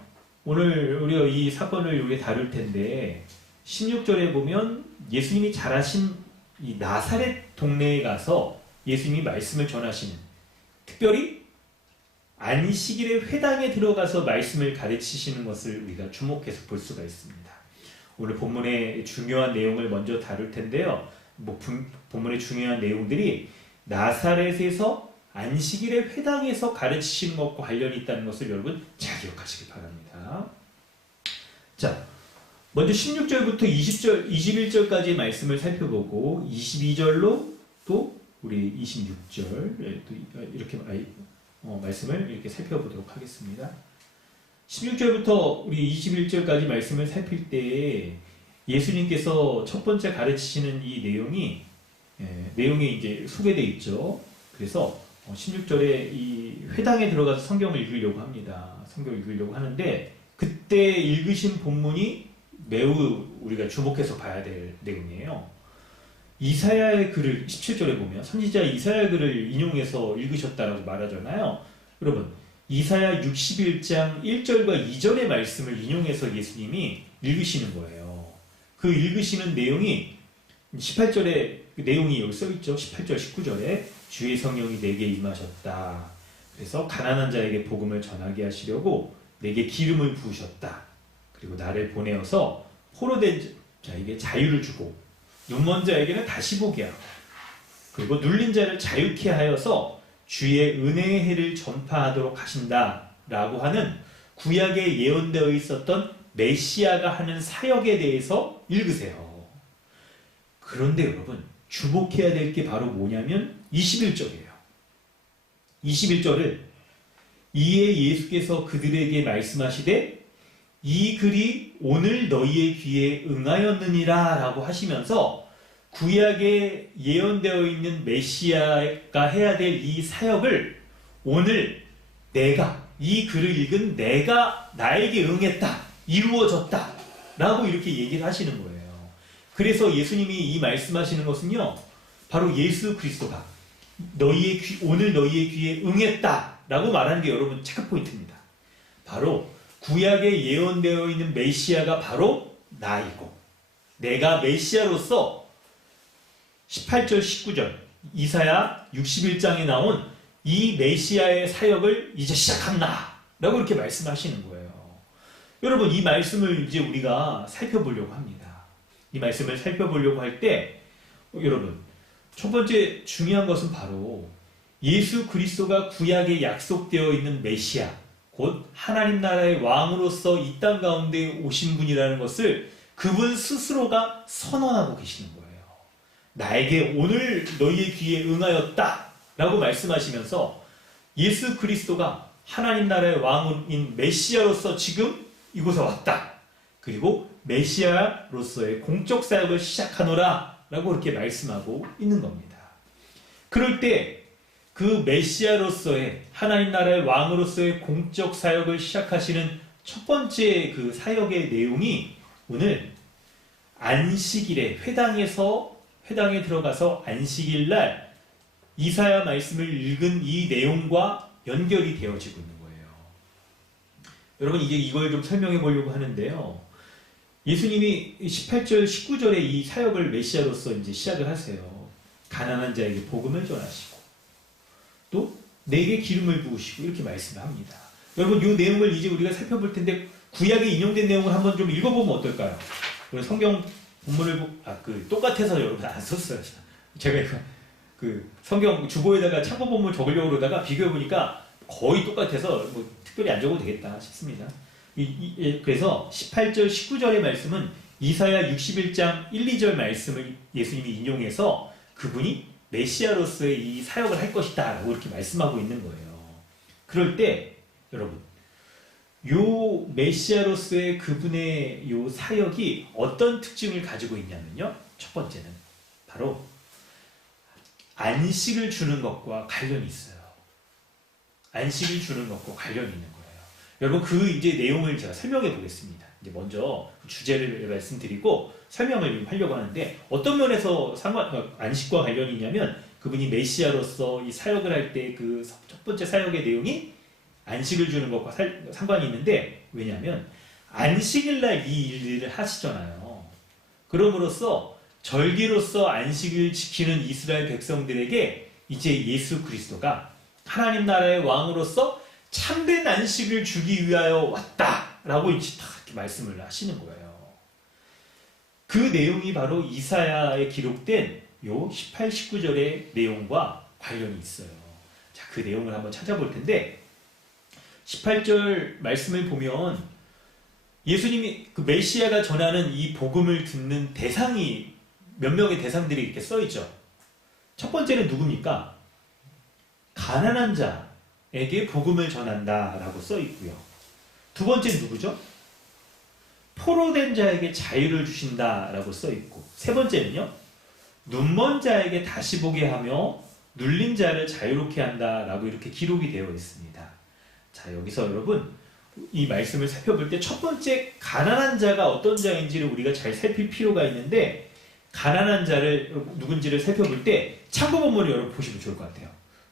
오늘 우리가 이 사건을 우리가 다룰 텐데 16절에 보면 예수님이 자라신 이 나사렛 동네에 가서 예수님이 말씀을 전하시는 특별히 안식일의 회당에 들어가서 말씀을 가르치시는 것을 우리가 주목해서 볼 수가 있습니다. 오늘 본문의 중요한 내용을 먼저 다룰 텐데요. 본문의 중요한 내용들이 나사렛에서 안식일의 회당에서 가르치신 것과 관련이 있다는 것을 여러분 잘 기억하시기 바랍니다. 자, 먼저 16절부터 20절, 21절까지의 말씀을 살펴보고 22절로 또 우리 26절 또 이렇게 말씀을 이렇게 살펴보도록 하겠습니다. 16절부터 우리 21절까지 말씀을 살필 때 예수님께서 첫 번째 가르치시는 이 내용이 이제 소개되어 있죠. 그래서 16절에 이 회당에 들어가서 성경을 읽으려고 합니다. 성경을 읽으려고 하는데 그때 읽으신 본문이 매우 우리가 주목해서 봐야 될 내용이에요. 이사야의 글을 17절에 보면 선지자 이사야의 글을 인용해서 읽으셨다라고 말하잖아요. 여러분 이사야 61장 1절과 2절의 말씀을 인용해서 예수님이 읽으시는 거예요. 그 읽으시는 내용이 18절에 내용이 여기 써있죠. 18절 19절에 주의 성령이 내게 임하셨다. 그래서 가난한 자에게 복음을 전하게 하시려고 내게 기름을 부으셨다. 그리고 나를 보내어서 포로된 자에게 자유를 주고 눈먼 자에게는 다시 보게 하고 그리고 눌린 자를 자유케 하여서 주의 은혜의 해를 전파하도록 하신다 라고 하는 구약에 예언되어 있었던 메시아가 하는 사역에 대해서 읽으세요. 그런데 여러분 주목해야 될 게 바로 뭐냐면 21절이에요. 21절은 이에 예수께서 그들에게 말씀하시되 이 글이 오늘 너희의 귀에 응하였느니라 라고 하시면서 구약에 예언되어 있는 메시아가 해야 될 이 사역을 오늘 내가 이 글을 읽은 내가 나에게 응했다. 이루어졌다. 라고 이렇게 얘기를 하시는 거예요. 그래서 예수님이 이 말씀하시는 것은요. 바로 예수 그리스도가 오늘 너희의 귀에 응했다. 라고 말하는 게 여러분 체크 포인트입니다. 바로 구약에 예언되어 있는 메시아가 바로 나이고 내가 메시아로서 18절 19절 이사야 61장에 나온 이 메시아의 사역을 이제 시작한다 라고 이렇게 말씀하시는 거예요. 여러분 이 말씀을 이제 우리가 살펴보려고 합니다. 이 말씀을 살펴보려고 할 때 여러분 첫 번째 중요한 것은 바로 예수 그리스도가 구약에 약속되어 있는 메시아 곧 하나님 나라의 왕으로서 이 땅 가운데 오신 분이라는 것을 그분 스스로가 선언하고 계시는 거예요. 나에게 오늘 너희의 귀에 응하였다 라고 말씀하시면서 예수 그리스도가 하나님 나라의 왕인 메시아로서 지금 이곳에 왔다. 그리고 메시아로서의 공적 사역을 시작하노라 라고 그렇게 말씀하고 있는 겁니다. 그럴 때 그 메시아로서의 하나님 나라의 왕으로서의 공적 사역을 시작하시는 첫 번째 그 사역의 내용이 오늘 안식일에 회당에 들어가서 안식일 날 이사야 말씀을 읽은 이 내용과 연결이 되어지고 있는 거예요. 여러분 이제 이걸 좀 설명해 보려고 하는데요. 예수님이 18절 19절에 이 사역을 메시아로서 이제 시작을 하세요. 가난한 자에게 복음을 전하시고 또 내게 기름을 부으시고 이렇게 말씀을 합니다. 여러분 이 내용을 이제 우리가 살펴볼 텐데 구약에 인용된 내용을 한번 좀 읽어보면 어떨까요? 성경 본문을 똑같아서 여러분 안 썼어요. 제가 그 성경 주보에다가 참고 본문 적으려고 그러다가 비교해 보니까 거의 똑같아서 뭐 특별히 안 적어도 되겠다 싶습니다. 그래서 18절 19절의 말씀은 이사야 61장 1, 2절 말씀을 예수님이 인용해서 그분이 메시아로서의 이 사역을 할 것이다 라고 이렇게 말씀하고 있는 거예요. 그럴 때 여러분 요 메시아로서의 그분의 요 사역이 어떤 특징을 가지고 있냐면요. 첫 번째는 바로 안식을 주는 것과 관련이 있어요. 안식을 주는 것과 관련이 있는 거예요. 여러분 그 이제 내용을 제가 설명해 보겠습니다. 이제 먼저 주제를 말씀드리고 설명을 하려고 하는데 어떤 면에서 안식과 관련이 있냐면 그분이 메시아로서 이 사역을 할 때 그 첫 번째 사역의 내용이 안식을 주는 것과 상관이 있는데 왜냐하면 안식일 날 이 일을 하시잖아요. 그럼으로써 절기로서 안식을 지키는 이스라엘 백성들에게 이제 예수 그리스도가 하나님 나라의 왕으로서 참된 안식을 주기 위하여 왔다라고 이제 딱 이렇게 말씀을 하시는 거예요. 그 내용이 바로 이사야에 기록된 요 18, 19절의 내용과 관련이 있어요. 자, 그 내용을 한번 찾아볼 텐데 18절 말씀을 보면 예수님이 그 메시아가 전하는 이 복음을 듣는 대상이 몇 명의 대상들이 이렇게 써 있죠. 첫 번째는 누굽니까? 가난한 자에게 복음을 전한다라고 써 있고요. 두 번째는 누구죠? 포로된 자에게 자유를 주신다라고 써 있고, 세 번째는요, 눈먼 자에게 다시 보게 하며 눌린 자를 자유롭게 한다라고 이렇게 기록이 되어 있습니다. 자, 여기서 여러분 이 말씀을 살펴볼 때 첫 번째 가난한 자가 어떤 자인지를 우리가 잘 살필 필요가 있는데, 가난한 자를 누군지를 살펴볼 때 참고 본문을 여러분 보시면 좋을 것 같아요.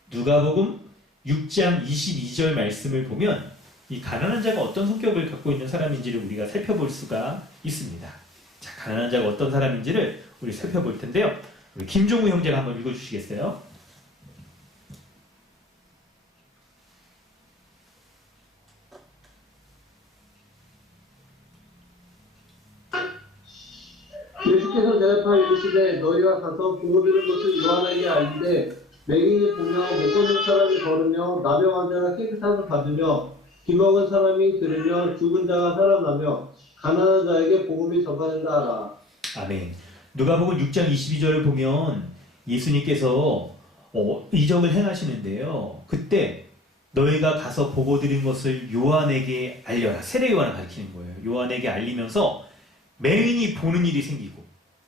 누가복음 6장 22절 말씀을 보면 이 가난한 자가 어떤 성격을 갖고 있는 사람인지를 우리가 살펴볼 수가 있습니다. 자, 가난한 자가 어떤 사람인지를 우리 살펴볼 텐데요. 우리 김종우 형제가 한번 읽어주시겠어요? 예수께서 대답하여 이르시되 너희가 가서 부모들의 것을 요한에게 알리되 맹인이 보며 못 걷는 사람이 걸으며 나병 환자가 깨끗함을 받으며 기먹은 사람이 들으며 죽은 자가 살아나며 가난한 자에게 복음이 전파된다 하라. 아멘. 누가복음 6장 22절을 보면 예수님께서 이적을 행하시는데요. 그때 너희가 가서 보고 드린 것을 요한에게 알려라. 세례 요한을 가리키는 거예요. 요한에게 알리면서 맹인이 보는 일이 생기고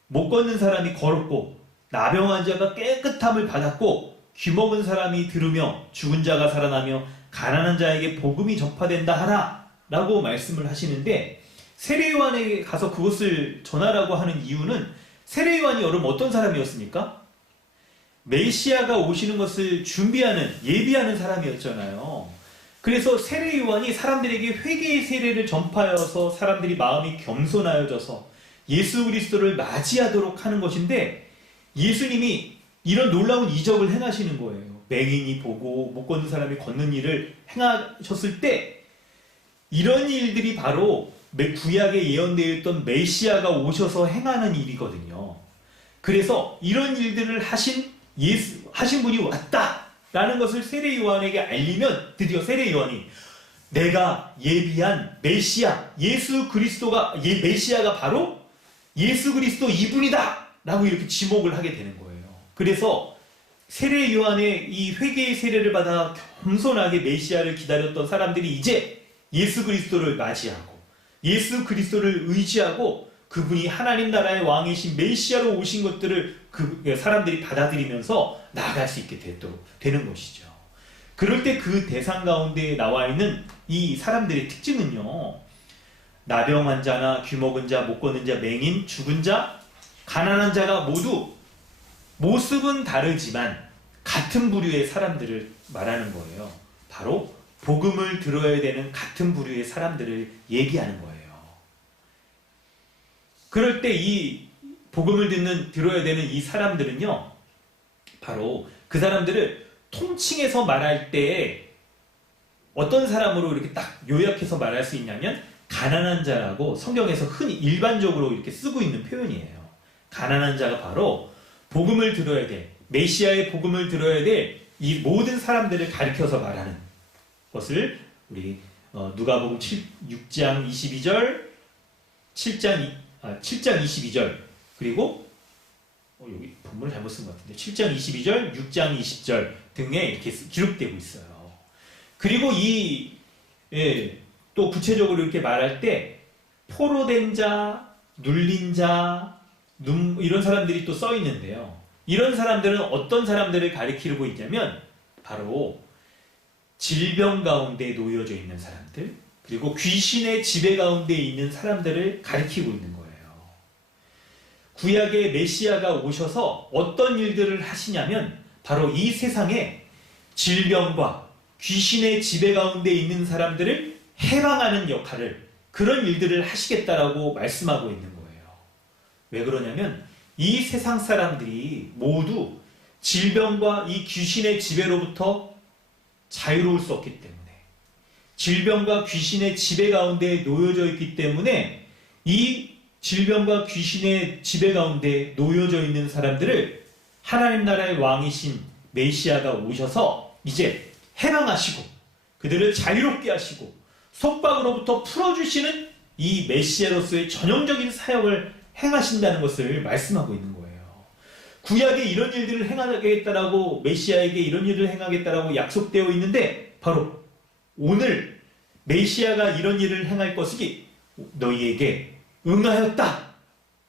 못 걷는 사람이 걸었고 나병 환자가 깨끗함을 받았고 귀먹은 사람이 들으며 죽은 자가 살아나며 가난한 자에게 복음이 전파된다 하라 라고 말씀을 하시는데, 세례 요한에게 가서 그것을 전하라고 하는 이유는 세례 요한이 여러분 어떤 사람이었습니까? 메시아가 오시는 것을 준비하는, 예비하는 사람이었잖아요. 그래서 세례 요한이 사람들에게 회개의 세례를 전파하여서 사람들이 마음이 겸손하여져서 예수 그리스도를 맞이하도록 하는 것인데, 예수님이 이런 놀라운 이적을 행하시는 거예요. 맹인이 보고 못 걷는 사람이 걷는 일을 행하셨을 때 이런 일들이 바로 구약에 예언되어 있던 메시아가 오셔서 행하는 일이거든요. 그래서 이런 일들을 하신 분이 왔다라는 것을 세례 요한에게 알리면 드디어 세례 요한이 내가 예비한 메시아 예수 그리스도가 메시아가 바로 예수 그리스도 이분이다 라고 이렇게 지목을 하게 되는 거예요. 그래서 세례 요한의 이 회개의 세례를 받아 겸손하게 메시아를 기다렸던 사람들이 이제 예수 그리스도를 맞이하고 예수 그리스도를 의지하고 그분이 하나님 나라의 왕이신 메시아로 오신 것들을 사람들이 받아들이면서 나아갈 수 있게 되는 것이죠. 그럴 때 그 대상 가운데 나와 있는 이 사람들의 특징은요, 나병 환자나 귀먹은 자, 못 걷는 자, 맹인, 죽은 자, 가난한 자가 모두 모습은 다르지만 같은 부류의 사람들을 말하는 거예요. 바로 복음을 들어야 되는 같은 부류의 사람들을 얘기하는 거예요. 그럴 때 이 복음을 들어야 되는 이 사람들은요, 바로 그 사람들을 통칭해서 말할 때 어떤 사람으로 이렇게 딱 요약해서 말할 수 있냐면 가난한 자라고 성경에서 흔히 일반적으로 이렇게 쓰고 있는 표현이에요. 가난한 자가 바로 복음을 들어야 돼, 메시아의 복음을 들어야 될 이 모든 사람들을 가리켜서 말하는 것을 우리 누가복음 6장 22절, 7장 22절, 그리고 여기 본문을 잘못 쓴 것 같은데 7장 22절, 6장 20절 등에 이렇게 기록되고 있어요. 그리고 또 구체적으로 이렇게 말할 때 포로된 자, 눌린 자, 이런 사람들이 또 써 있는데요. 이런 사람들은 어떤 사람들을 가리키고 있냐면 바로 질병 가운데 놓여져 있는 사람들, 그리고 귀신의 지배 가운데 있는 사람들을 가리키고 있는 거예요. 구약의 메시아가 오셔서 어떤 일들을 하시냐면 바로 이 세상에 질병과 귀신의 지배 가운데 있는 사람들을 해방하는 역할을, 그런 일들을 하시겠다라고 말씀하고 있는 거예요. 왜 그러냐면 이 세상 사람들이 모두 질병과 이 귀신의 지배로부터 자유로울 수 없기 때문에, 질병과 귀신의 지배 가운데 놓여져 있기 때문에 이 질병과 귀신의 지배 가운데 놓여져 있는 사람들을 하나님 나라의 왕이신 메시아가 오셔서 이제 해방하시고 그들을 자유롭게 하시고 속박으로부터 풀어주시는 이 메시아로서의 전형적인 사역을 행하신다는 것을 말씀하고 있는 거예요. 구약에 이런 일들을 행하겠다라고, 메시아에게 이런 일을 행하겠다라고 약속되어 있는데 바로 오늘 메시아가 이런 일을 행할 것이 너희에게 응하였다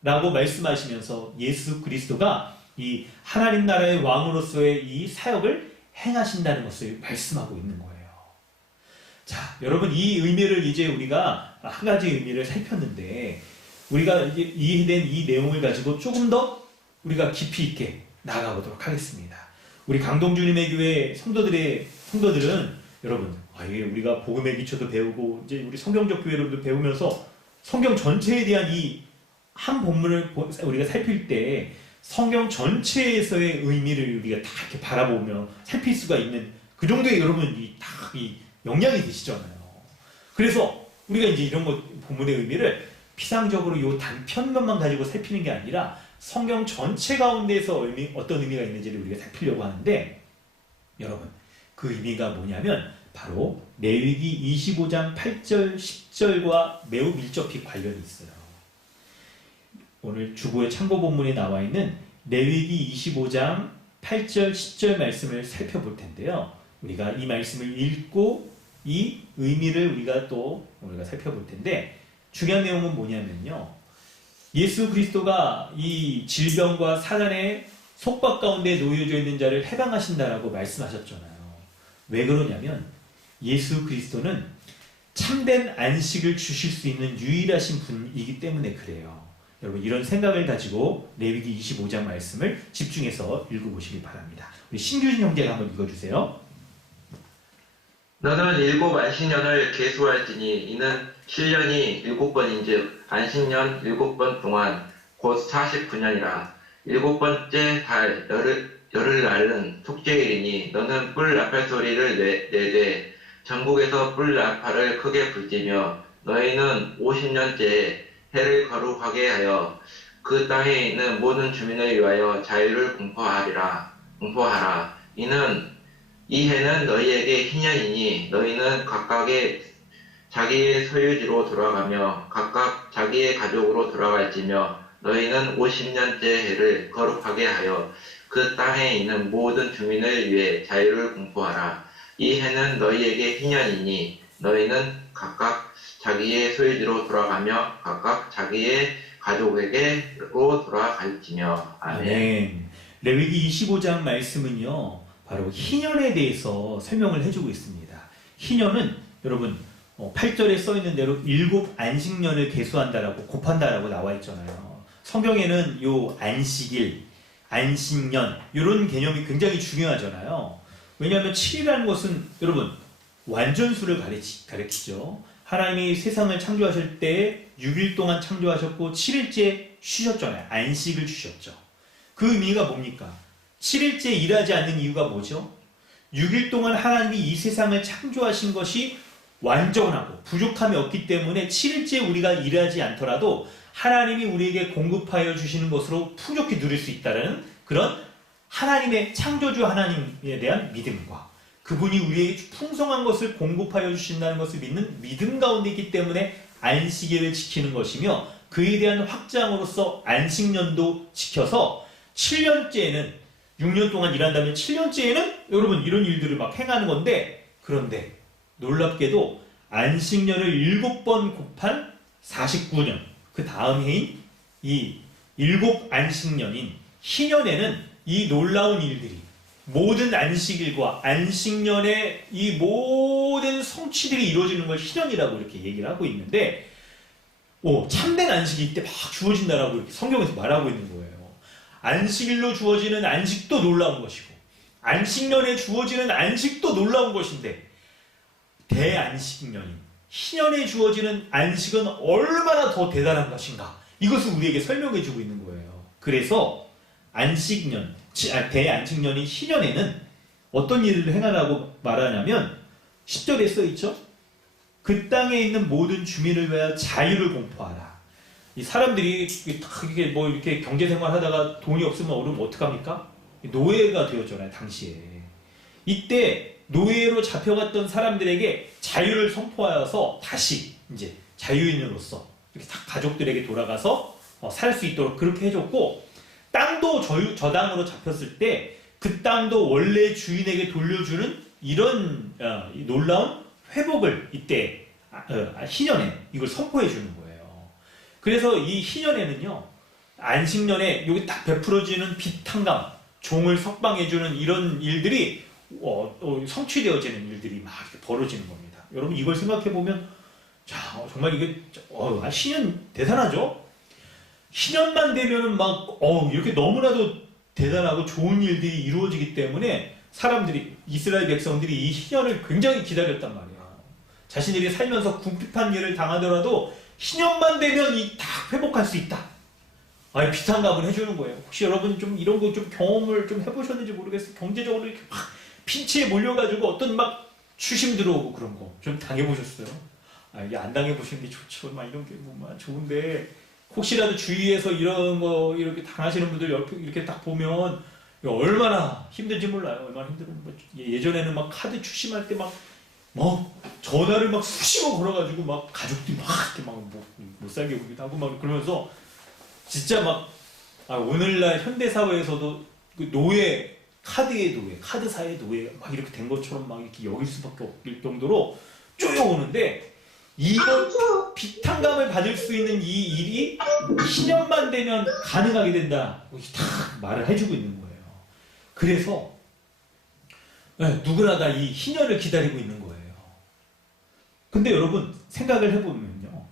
라고 말씀하시면서 예수 그리스도가 이 하나님 나라의 왕으로서의 이 사역을 행하신다는 것을 말씀하고 있는 거예요. 자, 여러분, 이 의미를 이제 우리가 한 가지 의미를 살폈는데, 우리가 이제 이해된 이 내용을 가지고 조금 더 우리가 깊이 있게 나아가보도록 하겠습니다. 우리 강동주님의 교회 성도들은 여러분, 이게 우리가 복음의 기초도 배우고 이제 우리 성경적 교회로도 배우면서 성경 전체에 대한 이 한 본문을 우리가 살필 때 성경 전체에서의 의미를 우리가 다 이렇게 바라보며 살필 수가 있는 그 정도의 여러분 이 영향이 되시잖아요. 그래서 우리가 이제 이런 것 본문의 의미를 피상적으로 이 단편면만 가지고 살피는 게 아니라 성경 전체 가운데에서 어떤 의미가 있는지를 우리가 살피려고 하는데, 여러분, 그 의미가 뭐냐면 바로 레위기 25장 8절 10절과 매우 밀접히 관련이 있어요. 오늘 주보의 참고 본문에 나와 있는 레위기 25장 8절 10절 말씀을 살펴볼 텐데요. 우리가 이 말씀을 읽고 이 의미를 우리가 살펴볼 텐데, 중요한 내용은 뭐냐면요, 예수 그리스도가 이 질병과 사단의 속박 가운데 놓여져 있는 자를 해방하신다라고 말씀하셨잖아요. 왜 그러냐면 예수 그리스도는 참된 안식을 주실 수 있는 유일하신 분이기 때문에 그래요. 여러분, 이런 생각을 가지고 레위기 25장 말씀을 집중해서 읽어보시기 바랍니다. 우리 신규진 형제가 한번 읽어주세요. 너는 7 안식년을 계수할지니 이는 7년이 7번인즉 안식년 7번 동안 곧 49년이라. 7번째 달 열흘날은 속죄일이니 너는 뿔 나팔 소리를 내되 전국에서 뿔 나팔을 크게 불지며 너희는 50년째에 해를 거룩하게 하여 그 땅에 있는 모든 주민을 위하여 자유를 공포하라. 이는 이 해는 너희에게 희년이니 너희는 각각의 자기의 소유지로 돌아가며 각각 자기의 가족으로 돌아갈지며 너희는 50년째 해를 거룩하게 하여 그 땅에 있는 모든 주민을 위해 자유를 공포하라. 이 해는 너희에게 희년이니 너희는 각각 자기의 소유지로 돌아가며 각각 자기의 가족에게로 돌아갈지며. 아멘. 레위기 25장 말씀은요, 바로 희년에 대해서 설명을 해주고 있습니다. 희년은 여러분 8절에 써있는 대로 7 안식년을 계수한다라고 곱한다라고 나와 있잖아요. 성경에는 요 안식일, 안식년 이런 개념이 굉장히 중요하잖아요. 왜냐하면 7이라는 것은 여러분 완전수를 가리키죠. 하나님이 세상을 창조하실 때 6일 동안 창조하셨고 7일째 쉬셨잖아요. 안식을 주셨죠. 그 의미가 뭡니까? 7일째 일하지 않는 이유가 뭐죠? 6일 동안 하나님이 이 세상을 창조하신 것이 완전하고 부족함이 없기 때문에 7일째 우리가 일하지 않더라도 하나님이 우리에게 공급하여 주시는 것으로 풍족히 누릴 수 있다는 그런 하나님의 창조주 하나님에 대한 믿음과 그분이 우리에게 풍성한 것을 공급하여 주신다는 것을 믿는 믿음 가운데 있기 때문에 안식일을 지키는 것이며, 그에 대한 확장으로서 안식년도 지켜서 7년째에는 6년 동안 일한다면 7년째에는 여러분 이런 일들을 막 행하는 건데, 그런데 놀랍게도 안식년을 7번 곱한 49년, 그 다음 해인 이 7 안식년인 희년에는 이 놀라운 일들이, 모든 안식일과 안식년의 이 모든 성취들이 이루어지는 걸 희년이라고 이렇게 얘기를 하고 있는데, 참된 안식이 이때 막 주어진다라고 이렇게 성경에서 말하고 있는 거예요. 안식일로 주어지는 안식도 놀라운 것이고 안식년에 주어지는 안식도 놀라운 것인데, 대안식년인 희년에 주어지는 안식은 얼마나 더 대단한 것인가, 이것을 우리에게 설명해 주고 있는 거예요. 그래서 안식년, 대안식년인 희년에는 어떤 일을 행하라고 말하냐면 10절에 써있죠. 그 땅에 있는 모든 주민을 위하여 자유를 공포하라. 이 사람들이 이게 뭐 이렇게 경제생활 하다가 돈이 없으면 어떡합니까? 노예가 되었잖아요, 당시에. 이때 노예로 잡혀갔던 사람들에게 자유를 선포하여서 다시 이제 자유인으로서 이렇게 다 가족들에게 돌아가서 살 수 있도록 그렇게 해줬고, 땅도 저당으로 잡혔을 때 그 땅도 원래 주인에게 돌려주는 이런 이 놀라운 회복을 이때 희년에 이걸 선포해 주는 거예요. 그래서 이 희년에는요, 안식년에 여기 딱 베풀어지는 비탕감, 종을 석방해주는 이런 일들이 성취되어지는 일들이 막 이렇게 벌어지는 겁니다. 여러분 이걸 생각해 보면 자 정말 이게 희년 대단하죠? 희년만 되면은 막 이렇게 너무나도 대단하고 좋은 일들이 이루어지기 때문에 사람들이, 이스라엘 백성들이 이 희년을 굉장히 기다렸단 말이야. 자신들이 살면서 궁핍한 일을 당하더라도 희년만 되면 다 회복할 수 있다. 비상감을 해주는 거예요. 혹시 여러분 좀 이런 거 좀 경험을 좀 해보셨는지 모르겠어요. 경제적으로 이렇게 막 핀치에 몰려가지고 어떤 막 추심 들어오고 그런 거 좀 당해보셨어요? 이게 안 당해보시는 게 좋죠. 막 이런 게 뭐 좋은데, 혹시라도 주위에서 이런 거 이렇게 당하시는 분들 이렇게 딱 보면 얼마나 힘든지 몰라요. 얼마나 힘들면 예전에는 막 카드 추심할 때 막 전화를 막 수시로 걸어가지고 막 가족들이 막 이렇게 막 못 살게 오기도 하고 막 그러면서 진짜 막 오늘날 현대 사회에서도 그 노예, 카드의 노예, 카드사의 노예 막 이렇게 된 것처럼 막 이렇게 여길 수밖에 없을 정도로 쪼여오는데, 이거 비탄감을 받을 수 있는 이 일이 희년만 되면 가능하게 된다. 다 말을 해주고 있는 거예요. 그래서 누구나 다 이 희년을 기다리고 있는 거예요. 근데 여러분 생각을 해보면요,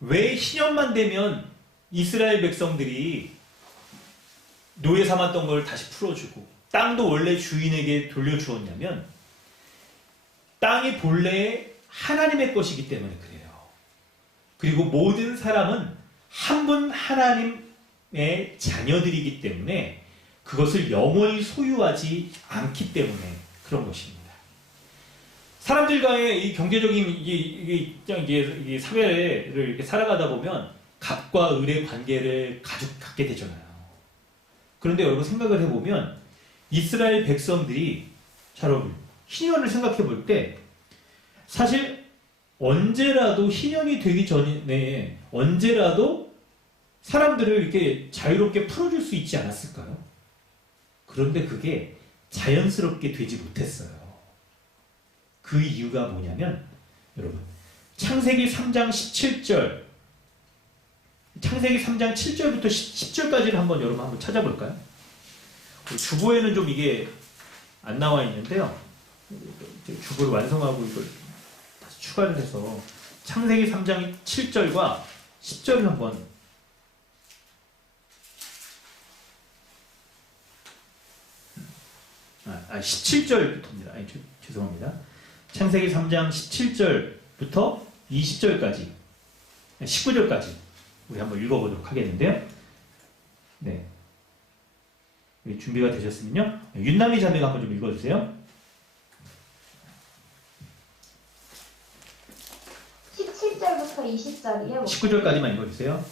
왜 희년만 되면 이스라엘 백성들이 노예 삼았던 걸 다시 풀어주고 땅도 원래 주인에게 돌려주었냐면, 땅이 본래 하나님의 것이기 때문에 그래요. 그리고 모든 사람은 한 분 하나님의 자녀들이기 때문에 그것을 영원히 소유하지 않기 때문에 그런 것입니다. 사람들과의 이 경제적인 이 사회를 이렇게 살아가다 보면 갑과 을의 관계를 갖게 되잖아요. 그런데 여러분 생각을 해보면 이스라엘 백성들이, 자 여러분 희년을 생각해 볼 때 사실 언제라도 희년이 되기 전에 언제라도 사람들을 이렇게 자유롭게 풀어줄 수 있지 않았을까요? 그런데 그게 자연스럽게 되지 못했어요. 그 이유가 뭐냐면, 여러분 창세기 3장 17절, 창세기 3장 7절부터 10절까지를 여러분 한번 찾아볼까요? 주보에는 좀 이게 안 나와 있는데요. 주보를 완성하고 이걸 다시 추가를 해서 창세기 3장 7절과 10절을 한번 17절부터입니다. 죄송합니다. 창세기 3장 17절부터 20절까지 19절까지 우리 한번 읽어보도록 하겠는데요. 네, 준비가 되셨으면요, 윤남이 자매가 한번 좀 읽어주세요. 17절부터 20절이요. 19절까지만 읽어주세요.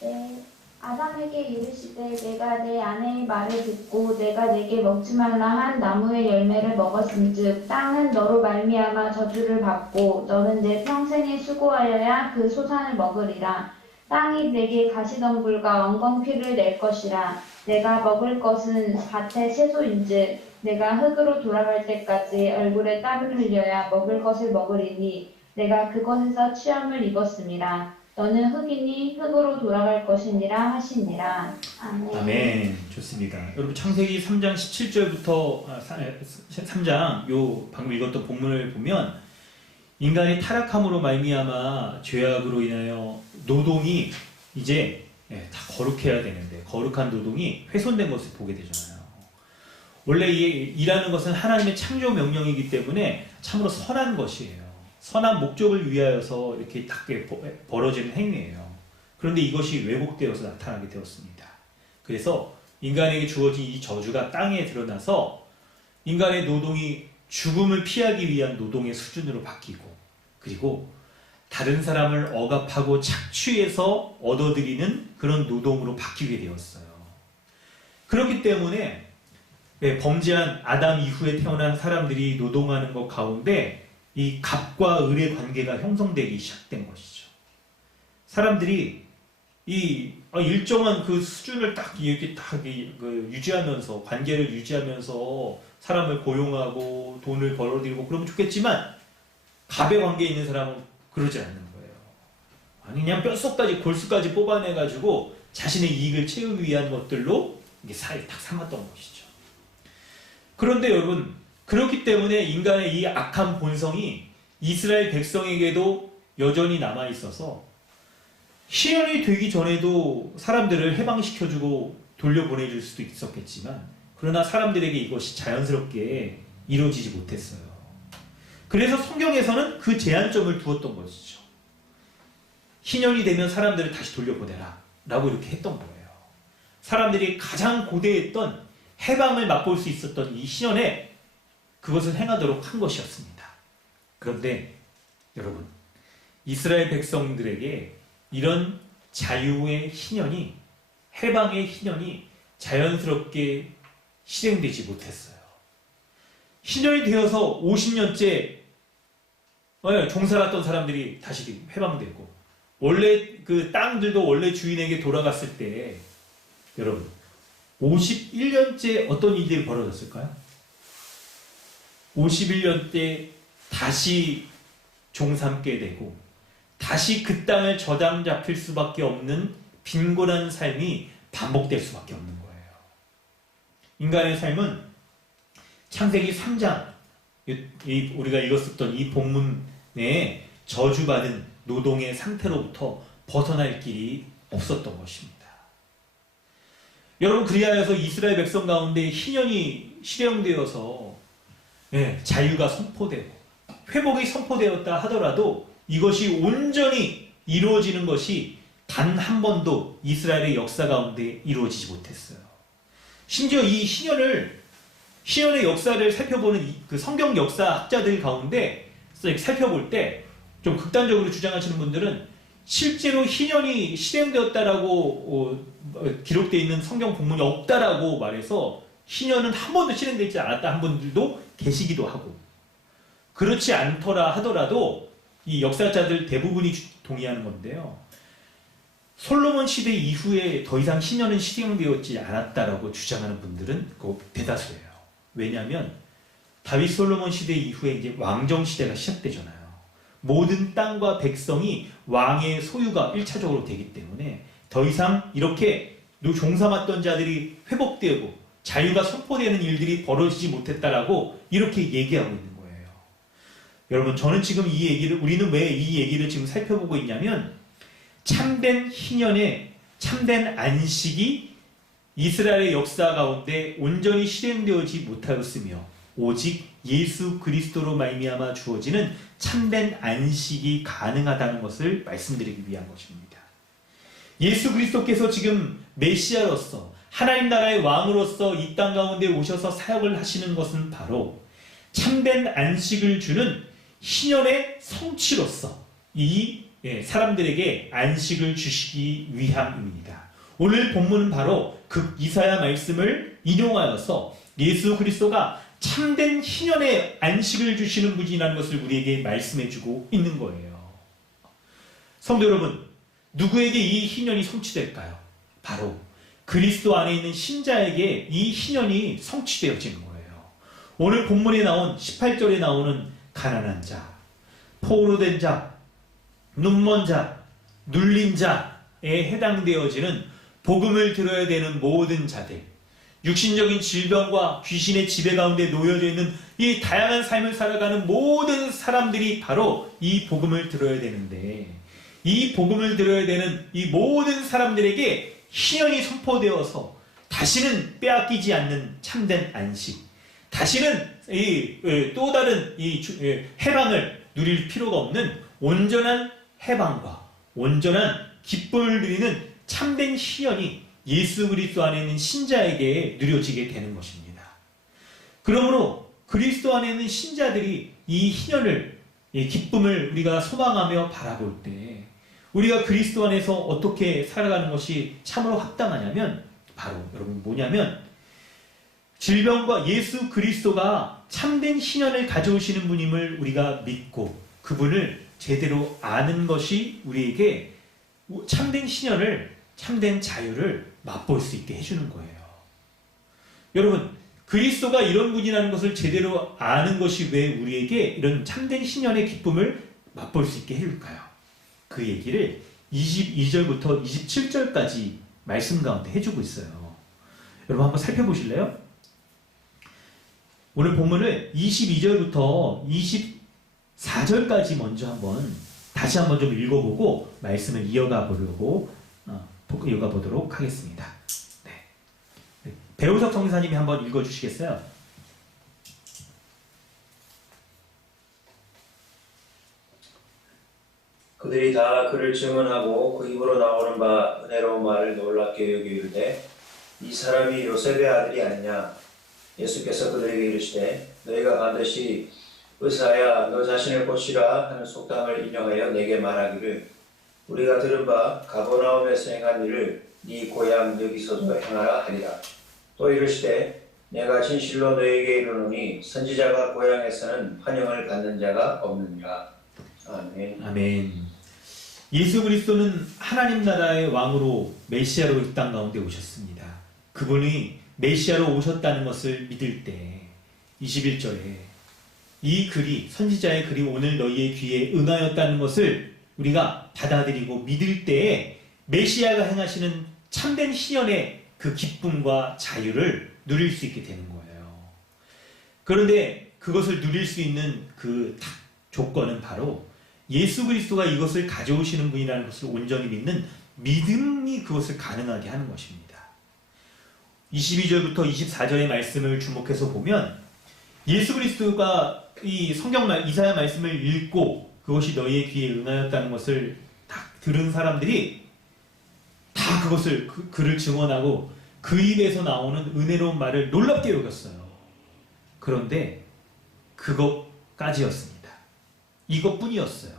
네. 아담에게 이르시되 내가 내 아내의 말을 듣고 내가 내게 먹지 말라 한 나무의 열매를 먹었은즉 땅은 너로 말미암아 저주를 받고 너는 내 평생에 수고하여야 그 소산을 먹으리라. 땅이 내게 가시덤불과 엉겅퀴를 낼 것이라. 내가 먹을 것은 밭의 채소인즉 내가 흙으로 돌아갈 때까지 얼굴에 땀을 흘려야 먹을 것을 먹으리니 내가 그것에서 취함을 입었음이라. 너는 흑이니 흙으로 돌아갈 것이니라 하시니라. 아멘. 아멘. 좋습니다. 여러분 창세기 3장 17절부터 3장 요 방금 읽었던 본문을 보면 인간이 타락함으로 말미암아 죄악으로 인하여 노동이 이제 다 거룩해야 되는데 거룩한 노동이 훼손된 것을 보게 되잖아요. 원래 이 일하는 것은 하나님의 창조 명령이기 때문에 참으로 선한 것이에요. 선한 목적을 위하여서 이렇게 딱 벌어지는 행위예요. 그런데 이것이 왜곡되어서 나타나게 되었습니다. 그래서 인간에게 주어진 이 저주가 땅에 드러나서 인간의 노동이 죽음을 피하기 위한 노동의 수준으로 바뀌고, 그리고 다른 사람을 억압하고 착취해서 얻어들이는 그런 노동으로 바뀌게 되었어요. 그렇기 때문에 범죄한 아담 이후에 태어난 사람들이 노동하는 것 가운데 이 갑과 을의 관계가 형성되기 시작된 것이죠. 사람들이 이 일정한 그 수준을 딱 이렇게 딱 유지하면서 관계를 유지하면서 사람을 고용하고 돈을 벌어들이고 그러면 좋겠지만 갑의 관계에 있는 사람은 그러지 않는 거예요. 아니 그냥 뼛속까지 골수까지 뽑아내가지고 자신의 이익을 채우기 위한 것들로 이게 사에 딱 삼았던 것이죠. 그런데 여러분 그렇기 때문에 인간의 이 악한 본성이 이스라엘 백성에게도 여전히 남아 있어서 시련이 되기 전에도 사람들을 해방시켜주고 돌려보내줄 수도 있었겠지만 그러나 사람들에게 이것이 자연스럽게 이루어지지 못했어요. 그래서 성경에서는 그 제한점을 두었던 것이죠. 희년이 되면 사람들을 다시 돌려보내라 라고 이렇게 했던 거예요. 사람들이 가장 고대했던 해방을 맛볼 수 있었던 이 희년에 그것을 행하도록 한 것이었습니다. 그런데 여러분 이스라엘 백성들에게 이런 자유의 희년이 해방의 희년이 자연스럽게 실행되지 못했어요. 희년이 되어서 50년째 종살았던 사람들이 다시 해방되고 원래 그 땅들도 원래 주인에게 돌아갔을 때 여러분 51년째 어떤 일들이 벌어졌을까요? 51년 때 다시 종삼게 되고 다시 그 땅을 저당 잡힐 수밖에 없는 빈곤한 삶이 반복될 수밖에 없는 거예요. 인간의 삶은 창세기 3장 우리가 읽었었던 이 본문에 저주받은 노동의 상태로부터 벗어날 길이 없었던 것입니다. 여러분 그리하여서 이스라엘 백성 가운데 희년이 실행되어서 자유가 선포되고 회복이 선포되었다 하더라도 이것이 온전히 이루어지는 것이 단 한 번도 이스라엘의 역사 가운데 이루어지지 못했어요. 심지어 이 희년의 역사를 살펴보는 그 성경 역사 학자들 가운데 살펴볼 때 좀 극단적으로 주장하시는 분들은 실제로 희년이 실행되었다라고 기록되어 있는 성경 본문이 없다라고 말해서 희년은 한 번도 실행되지 않았다 한 분들도 계시기도 하고 그렇지 않더라 하더라도 이 역사자들 대부분이 동의하는 건데요. 솔로몬 시대 이후에 더 이상 희년은 실행되었지 않았다라고 주장하는 분들은 대다수예요. 왜냐하면 다윗 솔로몬 시대 이후에 이제 왕정 시대가 시작되잖아요. 모든 땅과 백성이 왕의 소유가 1차적으로 되기 때문에 더 이상 이렇게 종삼았던 자들이 회복되고 자유가 선포되는 일들이 벌어지지 못했다라고 이렇게 얘기하고 있는 거예요. 여러분 저는 지금 우리는 왜 이 얘기를 지금 살펴보고 있냐면 참된 희년의 참된 안식이 이스라엘의 역사 가운데 온전히 실행되어지 못하였으며 오직 예수 그리스도로 말미암아 주어지는 참된 안식이 가능하다는 것을 말씀드리기 위한 것입니다. 예수 그리스도께서 지금 메시아로서 하나님 나라의 왕으로서 이 땅 가운데 오셔서 사역을 하시는 것은 바로 참된 안식을 주는 희년의 성취로서 이 사람들에게 안식을 주시기 위함입니다. 오늘 본문은 바로 그 이사야 말씀을 인용하여서 예수 그리스도가 참된 희년의 안식을 주시는 분이라는 것을 우리에게 말씀해주고 있는 거예요. 성도 여러분, 누구에게 이 희년이 성취될까요? 바로 그리스도 안에 있는 신자에게 이 희년이 성취되어지는 거예요. 오늘 본문에 나온 18절에 나오는 가난한 자, 포로된 자, 눈먼 자, 눌린 자에 해당되어지는 복음을 들어야 되는 모든 자들, 육신적인 질병과 귀신의 지배 가운데 놓여져 있는 이 다양한 삶을 살아가는 모든 사람들이 바로 이 복음을 들어야 되는데 이 복음을 들어야 되는 이 모든 사람들에게 희년이 선포되어서 다시는 빼앗기지 않는 참된 안식, 다시는 또 다른 해방을 누릴 필요가 없는 온전한 해방과 온전한 기쁨을 누리는 참된 희년이 예수 그리스도 안에 있는 신자에게 누려지게 되는 것입니다. 그러므로 그리스도 안에 있는 신자들이 이 희년을, 기쁨을 우리가 소망하며 바라볼 때 우리가 그리스도 안에서 어떻게 살아가는 것이 참으로 합당하냐면 바로 여러분 뭐냐면 질병과 예수 그리스도가 참된 신현을 가져오시는 분임을 우리가 믿고 그분을 제대로 아는 것이 우리에게 참된 신현을, 참된 자유를 맛볼 수 있게 해주는 거예요. 여러분, 그리스도가 이런 분이라는 것을 제대로 아는 것이 왜 우리에게 이런 참된 신현의 기쁨을 맛볼 수 있게 해줄까요? 그 얘기를 22절부터 27절까지 말씀 가운데 해주고 있어요. 여러분 한번 살펴보실래요? 오늘 본문을 22절부터 24절까지 먼저 다시 한번 좀 읽어보고 말씀을 이어가 보도록 하겠습니다. 네. 배우석 성사님이 한번 읽어주시겠어요? 그들이 다 그를 증언하고 그 입으로 나오는 바 은혜로운 말을 놀랍게 여겨 이르되 이 사람이 요셉의 아들이 아니냐. 예수께서 그들에게 이르시되 너희가 반드시 의사야 너 자신을 고치라 하는 속담을 인용하여 내게 말하기를 우리가 들은 바 가버나움에서 행한 일을 네 고향 여기서도 행하라 하리라. 또 이르시되 내가 진실로 너희에게 이르노니 선지자가 고향에서는 환영을 받는 자가 없느니라. 아멘. 아멘. 예수 그리스도는 하나님 나라의 왕으로 메시아로 이 땅 가운데 오셨습니다. 그분이 메시아로 오셨다는 것을 믿을 때 21절에 이 글이 선지자의 글이 오늘 너희의 귀에 응하였다는 것을 우리가 받아들이고 믿을 때에 메시아가 행하시는 참된 신현의 그 기쁨과 자유를 누릴 수 있게 되는 거예요. 그런데 그것을 누릴 수 있는 그 조건은 바로 예수 그리스도가 이것을 가져오시는 분이라는 것을 온전히 믿는 믿음이 그것을 가능하게 하는 것입니다. 22절부터 24절의 말씀을 주목해서 보면 예수 그리스도가 이 성경 이사야 말씀을 읽고 그것이 너희의 귀에 응하였다는 것을 딱 들은 사람들이 다 그것을 그를 증언하고 그 입에서 나오는 은혜로운 말을 놀랍게 여겼어요. 그런데 그것까지였습니다. 이것뿐이었어요.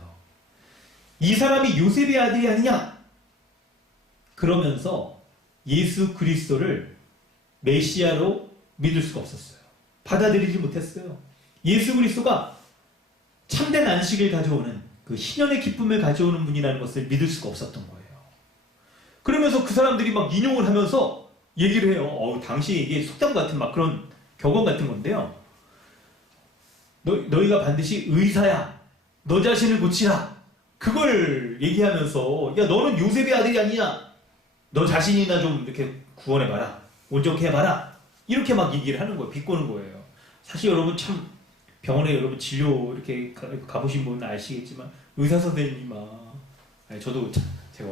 이 사람이 요셉의 아들이 아니냐? 그러면서 예수 그리스도를 메시아로 믿을 수가 없었어요. 받아들이지 못했어요. 예수 그리스도가 참된 안식을 가져오는 그 신현의 기쁨을 가져오는 분이라는 것을 믿을 수가 없었던 거예요. 그러면서 그 사람들이 막 인용을 하면서 얘기를 해요. 당시 이게 속담 같은 막 그런 격언 같은 건데요. 너희가 반드시 의사야. 너 자신을 고치라. 그걸 얘기하면서 야 너는 요셉의 아들이 아니냐. 너 자신이나 좀 이렇게 구원해봐라. 온전히 해봐라. 이렇게 막 얘기를 하는 거예요. 비꼬는 거예요. 사실 여러분 참 병원에 여러분 진료 이렇게 가보신 분은 아시겠지만 의사 선생님이 막 저도 제가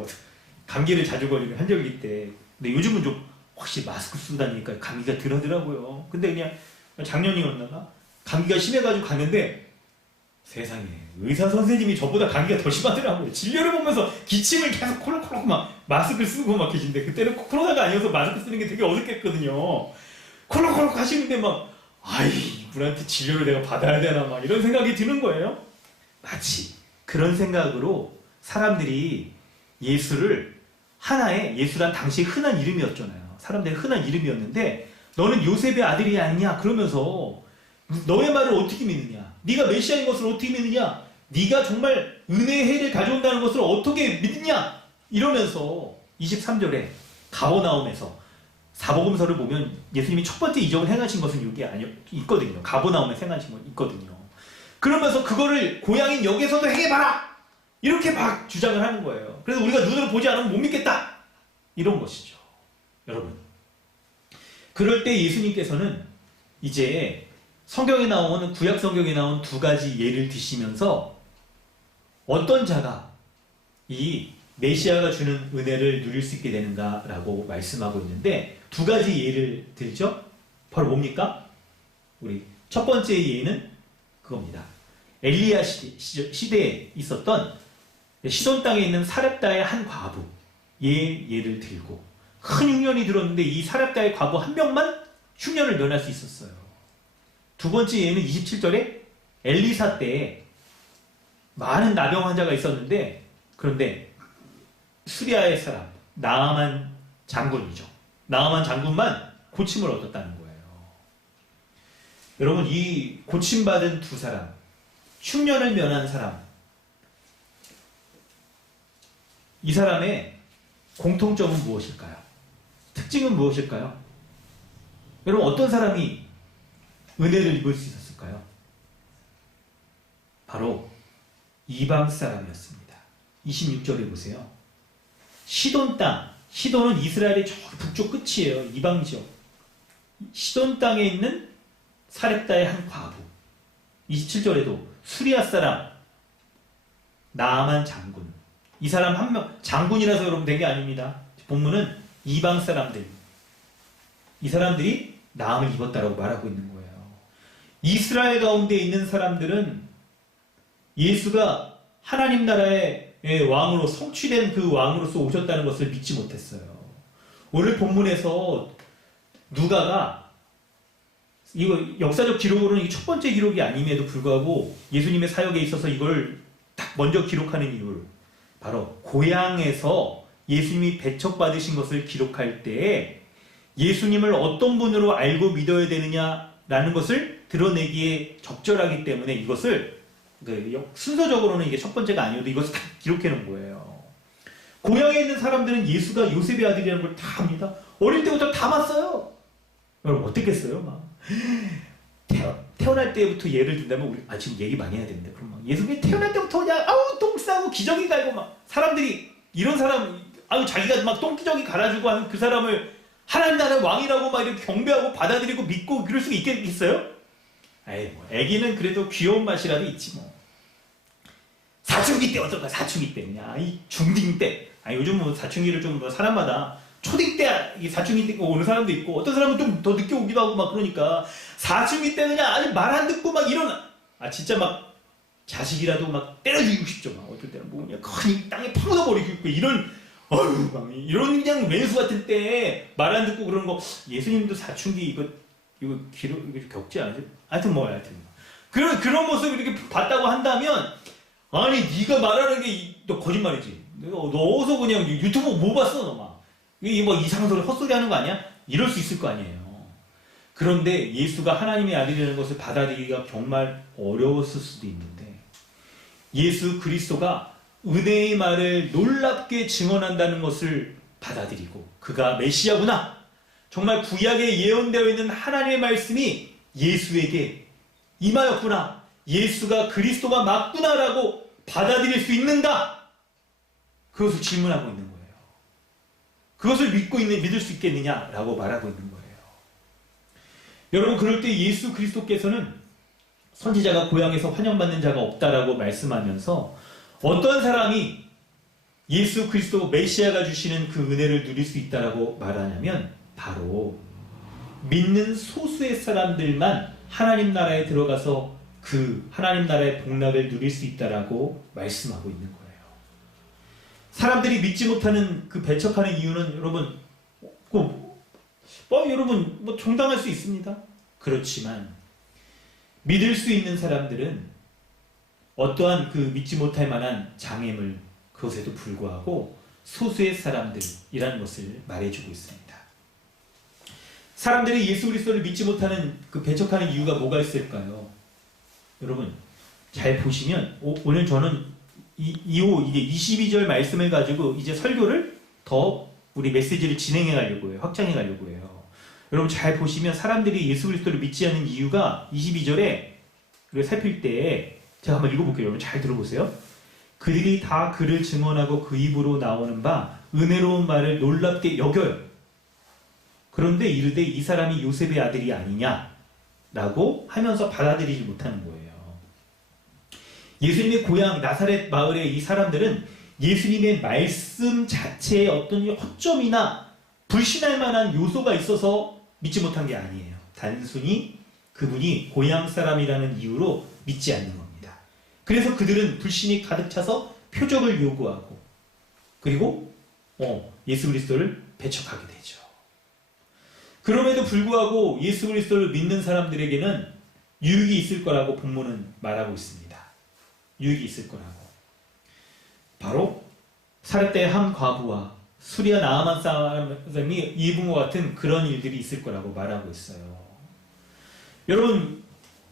감기를 자주 걸리는 한절기 때 근데 요즘은 좀 확실히 마스크 쓰고 다니니까 감기가 덜 하더라고요. 근데 그냥 작년이었나 감기가 심해가지고 갔는데 세상에 의사 선생님이 저보다 감기가 더 심하더라고요. 진료를 보면서 기침을 계속 콜록콜록 막 마스크를 쓰고 막 계신데 그때는 코로나가 아니어서 마스크 쓰는 게 되게 어색했거든요. 콜록콜록 하시는데 막 아이 이분한테 진료를 내가 받아야 되나 막 이런 생각이 드는 거예요. 마치 그런 생각으로 사람들이 예수를 예수란 당시 흔한 이름이었잖아요. 사람들의 흔한 이름이었는데 너는 요셉의 아들이 아니냐 그러면서 너의 말을 어떻게 믿느냐? 네가 메시아인 것을 어떻게 믿느냐? 네가 정말 은혜의 해를 가져온다는 것을 어떻게 믿느냐? 이러면서 23절에 가버나움에서 사복음서를 보면 예수님이 첫 번째 이적을 행하신 것은 여기 있거든요. 가버나움에서 행하신 건 있거든요. 그러면서 그거를 고향인 여기에서도 행해봐라! 이렇게 막 주장을 하는 거예요. 그래서 우리가 눈으로 보지 않으면 못 믿겠다! 이런 것이죠. 여러분. 그럴 때 예수님께서는 이제 구약 성경에 나온 두 가지 예를 드시면서 어떤 자가 이 메시아가 주는 은혜를 누릴 수 있게 되는가라고 말씀하고 있는데 두 가지 예를 들죠. 바로 뭡니까? 우리 첫 번째 예는 그겁니다. 엘리야 시대에 있었던 시돈 땅에 있는 사렙다의 한 과부 예를 들고 큰 흉년이 들었는데 이 사렙다의 과부 한 명만 흉년을 면할 수 있었어요. 두 번째 예는 27절에 엘리사 때에 많은 나병 환자가 있었는데 그런데 수리아의 사람 나아만 장군이죠. 나아만 장군만 고침을 얻었다는 거예요. 여러분, 이 고침받은 두 사람, 흉년을 면한 사람, 이 사람의 공통점은 무엇일까요? 특징은 무엇일까요? 여러분, 어떤 사람이 은혜를 입을 수 있었을까요? 바로 이방 사람이었습니다. 26절에 보세요. 시돈 땅, 시돈은 이스라엘의 저 북쪽 끝이에요. 이방 지역. 시돈 땅에 있는 사렙다의 한 과부. 27절에도 수리아 사람 나아만 장군. 이 사람 한 명, 장군이라서 여러분 된 게 아닙니다. 본문은 이방 사람들, 이 사람들이 나음을 입었다라고 말하고 있는 거예요. 이스라엘 가운데 있는 사람들은 예수가 하나님 나라의 왕으로 성취된 그 왕으로서 오셨다는 것을 믿지 못했어요. 오늘 본문에서 누가가, 이거 역사적 기록으로는 이게 첫 번째 기록이 아님에도 불구하고 예수님의 사역에 있어서 이걸 딱 먼저 기록하는 이유를, 바로 고향에서 예수님이 배척받으신 것을 기록할 때에 예수님을 어떤 분으로 알고 믿어야 되느냐라는 것을 드러내기에 적절하기 때문에 이것을 순서적으로는 이게 첫 번째가 아니어도 이것을 다 기록해 놓은 거예요. 고향에 있는 사람들은 예수가 요셉의 아들이라는 걸 다 압니다. 어릴 때부터 다 봤어요. 여러분 어떻겠어요? 막 태어날 때부터 예를 든다면 우리 지금 얘기 많이 해야 되는데, 그럼 막 예수님이 태어날 때부터 그냥 똥 싸고 기저귀 갈고 막 사람들이 이런 사람 자기가 막 똥기저귀 갈아주고 하는 그 사람을 하나님 나라의 왕이라고 막 이렇게 경배하고 받아들이고 믿고 그럴 수 있겠어요? 에이, 뭐 애기는 그래도 귀여운 맛이라도 있지 뭐. 사춘기 때 어떨까? 사춘기 때 그냥 이 중딩 때. 요즘 뭐 사춘기를 좀 사람마다 초딩 때 이 사춘기 때 오는 사람도 있고 어떤 사람은 좀 더 늦게 오기도 하고 막 그러니까 사춘기 때 그냥 아주 말 안 듣고 막 일어나. 진짜 막 자식이라도 막 때려 죽이고 싶죠. 막 어떨 때는 뭐 그냥 큰 땅에 파묻어 버리고 있고 이런 이런 그냥 왼수 같은 때 말 안 듣고 그러는 거. 예수님도 사춘기 이거 겪지 않으세요? 하여튼 그런 모습을 이렇게 봤다고 한다면, 아니 네가 말하는 게 너 거짓말이지. 너 어디서 그냥 유튜브 뭐 봤어 너 막. 이게 뭐 이상한 소리 헛소리 하는 거 아니야? 이럴 수 있을 거 아니에요. 그런데 예수가 하나님의 아들이라는 것을 받아들이기가 정말 어려웠을 수도 있는데, 예수 그리스도가 은혜의 말을 놀랍게 증언한다는 것을 받아들이고 그가 메시아구나, 정말 구약에 예언되어 있는 하나님의 말씀이 예수에게 임하였구나, 예수가 그리스도가 맞구나라고 받아들일 수 있는가? 그것을 질문하고 있는 거예요. 그것을 믿을 수 있겠느냐라고 말하고 있는 거예요. 여러분, 그럴 때 예수 그리스도께서는 선지자가 고향에서 환영받는 자가 없다라고 말씀하면서 어떤 사람이 예수 그리스도 메시아가 주시는 그 은혜를 누릴 수 있다라고 말하냐면, 바로 믿는 소수의 사람들만 하나님 나라에 들어가서 그 하나님 나라의 복락을 누릴 수 있다라고 말씀하고 있는 거예요. 사람들이 믿지 못하는 그 배척하는 이유는 여러분, 여러분 뭐 정당할 수 있습니다. 그렇지만 믿을 수 있는 사람들은 어떠한 그 믿지 못할 만한 장애물, 그것에도 불구하고 소수의 사람들이라는 것을 말해주고 있습니다. 사람들이 예수 그리스도를 믿지 못하는 그 배척하는 이유가 뭐가 있을까요? 여러분 잘 보시면 오늘 저는 이제 22절 말씀을 가지고 이제 설교를 더 우리 메시지를 진행해 가려고 해요. 확장해 가려고 해요. 여러분 잘 보시면 사람들이 예수 그리스도를 믿지 않는 이유가 22절에 살필 때 제가 한번 읽어볼게요. 여러분 잘 들어보세요. 그들이 다 그를 증언하고 그 입으로 나오는 바 은혜로운 말을 놀랍게 여겨요. 그런데 이르되 이 사람이 요셉의 아들이 아니냐라고 하면서 받아들이지 못하는 거예요. 예수님의 고향 나사렛 마을의 이 사람들은 예수님의 말씀 자체에 어떤 허점이나 불신할 만한 요소가 있어서 믿지 못한 게 아니에요. 단순히 그분이 고향 사람이라는 이유로 믿지 않는 겁니다. 그래서 그들은 불신이 가득 차서 표적을 요구하고 그리고 예수 그리스도를 배척하게 되죠. 그럼에도 불구하고 예수 그리스도를 믿는 사람들에게는 유익이 있을 거라고 본문은 말하고 있습니다. 유익이 있을 거라고. 바로 사렙다의 한 과부와 수리아 나아만 사람이 입은 것 같은 그런 일들이 있을 거라고 말하고 있어요. 여러분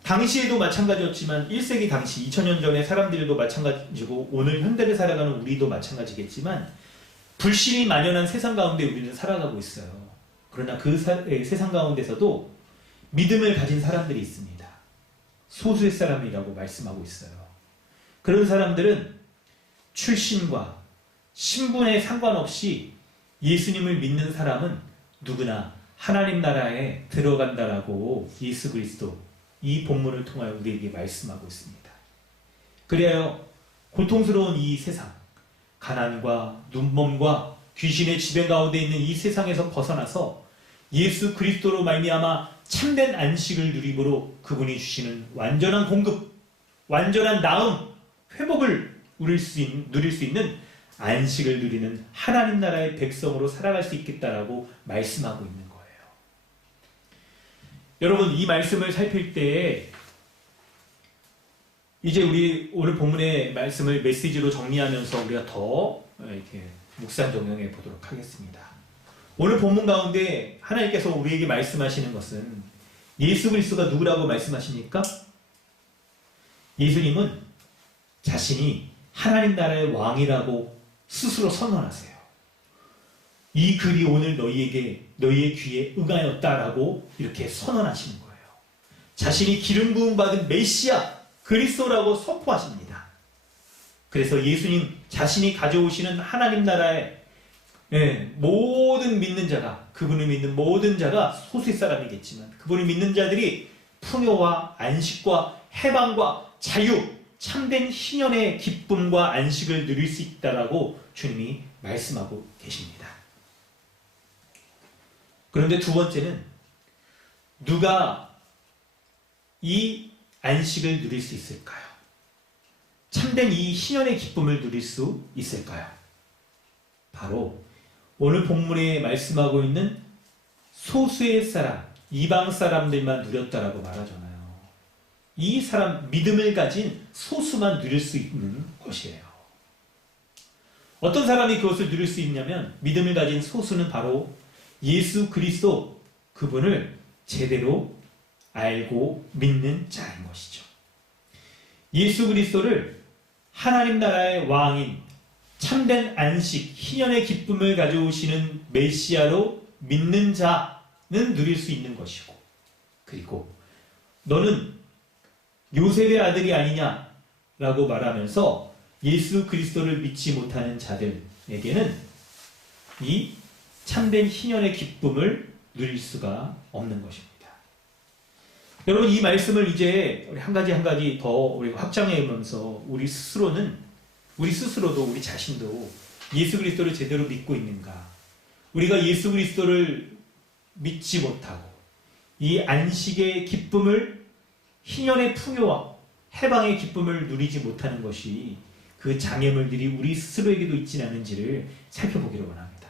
당시에도 마찬가지였지만 1세기 당시 2000년 전에 사람들도 마찬가지고 오늘 현대를 살아가는 우리도 마찬가지겠지만 불신이 만연한 세상 가운데 우리는 살아가고 있어요. 그러나 그 세상 가운데서도 믿음을 가진 사람들이 있습니다. 소수의 사람이라고 말씀하고 있어요. 그런 사람들은 출신과 신분에 상관없이 예수님을 믿는 사람은 누구나 하나님 나라에 들어간다라고 예수 그리스도 이 본문을 통하여 우리에게 말씀하고 있습니다. 그래야 고통스러운 이 세상, 가난과 눈먼과 귀신의 지배 가운데 있는 이 세상에서 벗어나서 예수 그리스도로 말미암아 참된 안식을 누림으로 그분이 주시는 완전한 공급, 완전한 나음, 회복을 누릴 수 있는 안식을 누리는 하나님 나라의 백성으로 살아갈 수 있겠다라고 말씀하고 있는 거예요. 여러분, 이 말씀을 살필 때에 이제 우리 오늘 본문의 말씀을 메시지로 정리하면서 우리가 더 이렇게 묵상 적용해 보도록 하겠습니다. 오늘 본문 가운데 하나님께서 우리에게 말씀하시는 것은 예수 그리스도가 누구라고 말씀하십니까? 예수님은 자신이 하나님 나라의 왕이라고 스스로 선언하세요. 이 글이 오늘 너희의 귀에 응하였다라고 이렇게 선언하시는 거예요. 자신이 기름 부음 받은 메시아 그리스도라고 선포하십니다. 그래서 예수님 자신이 가져오시는 하나님 나라의 모든 믿는 자가, 그분을 믿는 모든 자가 소수의 사람이겠지만 그분을 믿는 자들이 풍요와 안식과 해방과 자유, 참된 희년의 기쁨과 안식을 누릴 수 있다라고 주님이 말씀하고 계십니다. 그런데 두 번째는 누가 이 안식을 누릴 수 있을까요? 참된 이 희년의 기쁨을 누릴 수 있을까요? 바로 오늘 본문에 말씀하고 있는 소수의 사람, 이방 사람들만 누렸다라고 말하잖아요. 이 사람, 믿음을 가진 소수만 누릴 수 있는 것이에요. 어떤 사람이 그것을 누릴 수 있냐면 믿음을 가진 소수는 바로 예수 그리스도, 그분을 제대로 알고 믿는 자인 것이죠. 예수 그리스도를 하나님 나라의 왕인 참된 안식, 희년의 기쁨을 가져오시는 메시아로 믿는 자는 누릴 수 있는 것이고, 그리고 너는 요셉의 아들이 아니냐라고 말하면서 예수 그리스도를 믿지 못하는 자들에게는 이 참된 희년의 기쁨을 누릴 수가 없는 것입니다. 여러분, 이 말씀을 이제 한 가지 더 우리가 확장해보면서 우리 스스로도 우리 자신도 예수 그리스도를 제대로 믿고 있는가? 우리가 예수 그리스도를 믿지 못하고 이 안식의 기쁨을, 희년의 풍요와 해방의 기쁨을 누리지 못하는 것이 그 장애물들이 우리 스스로에게도 있지는 않은지를 살펴보기를 원합니다.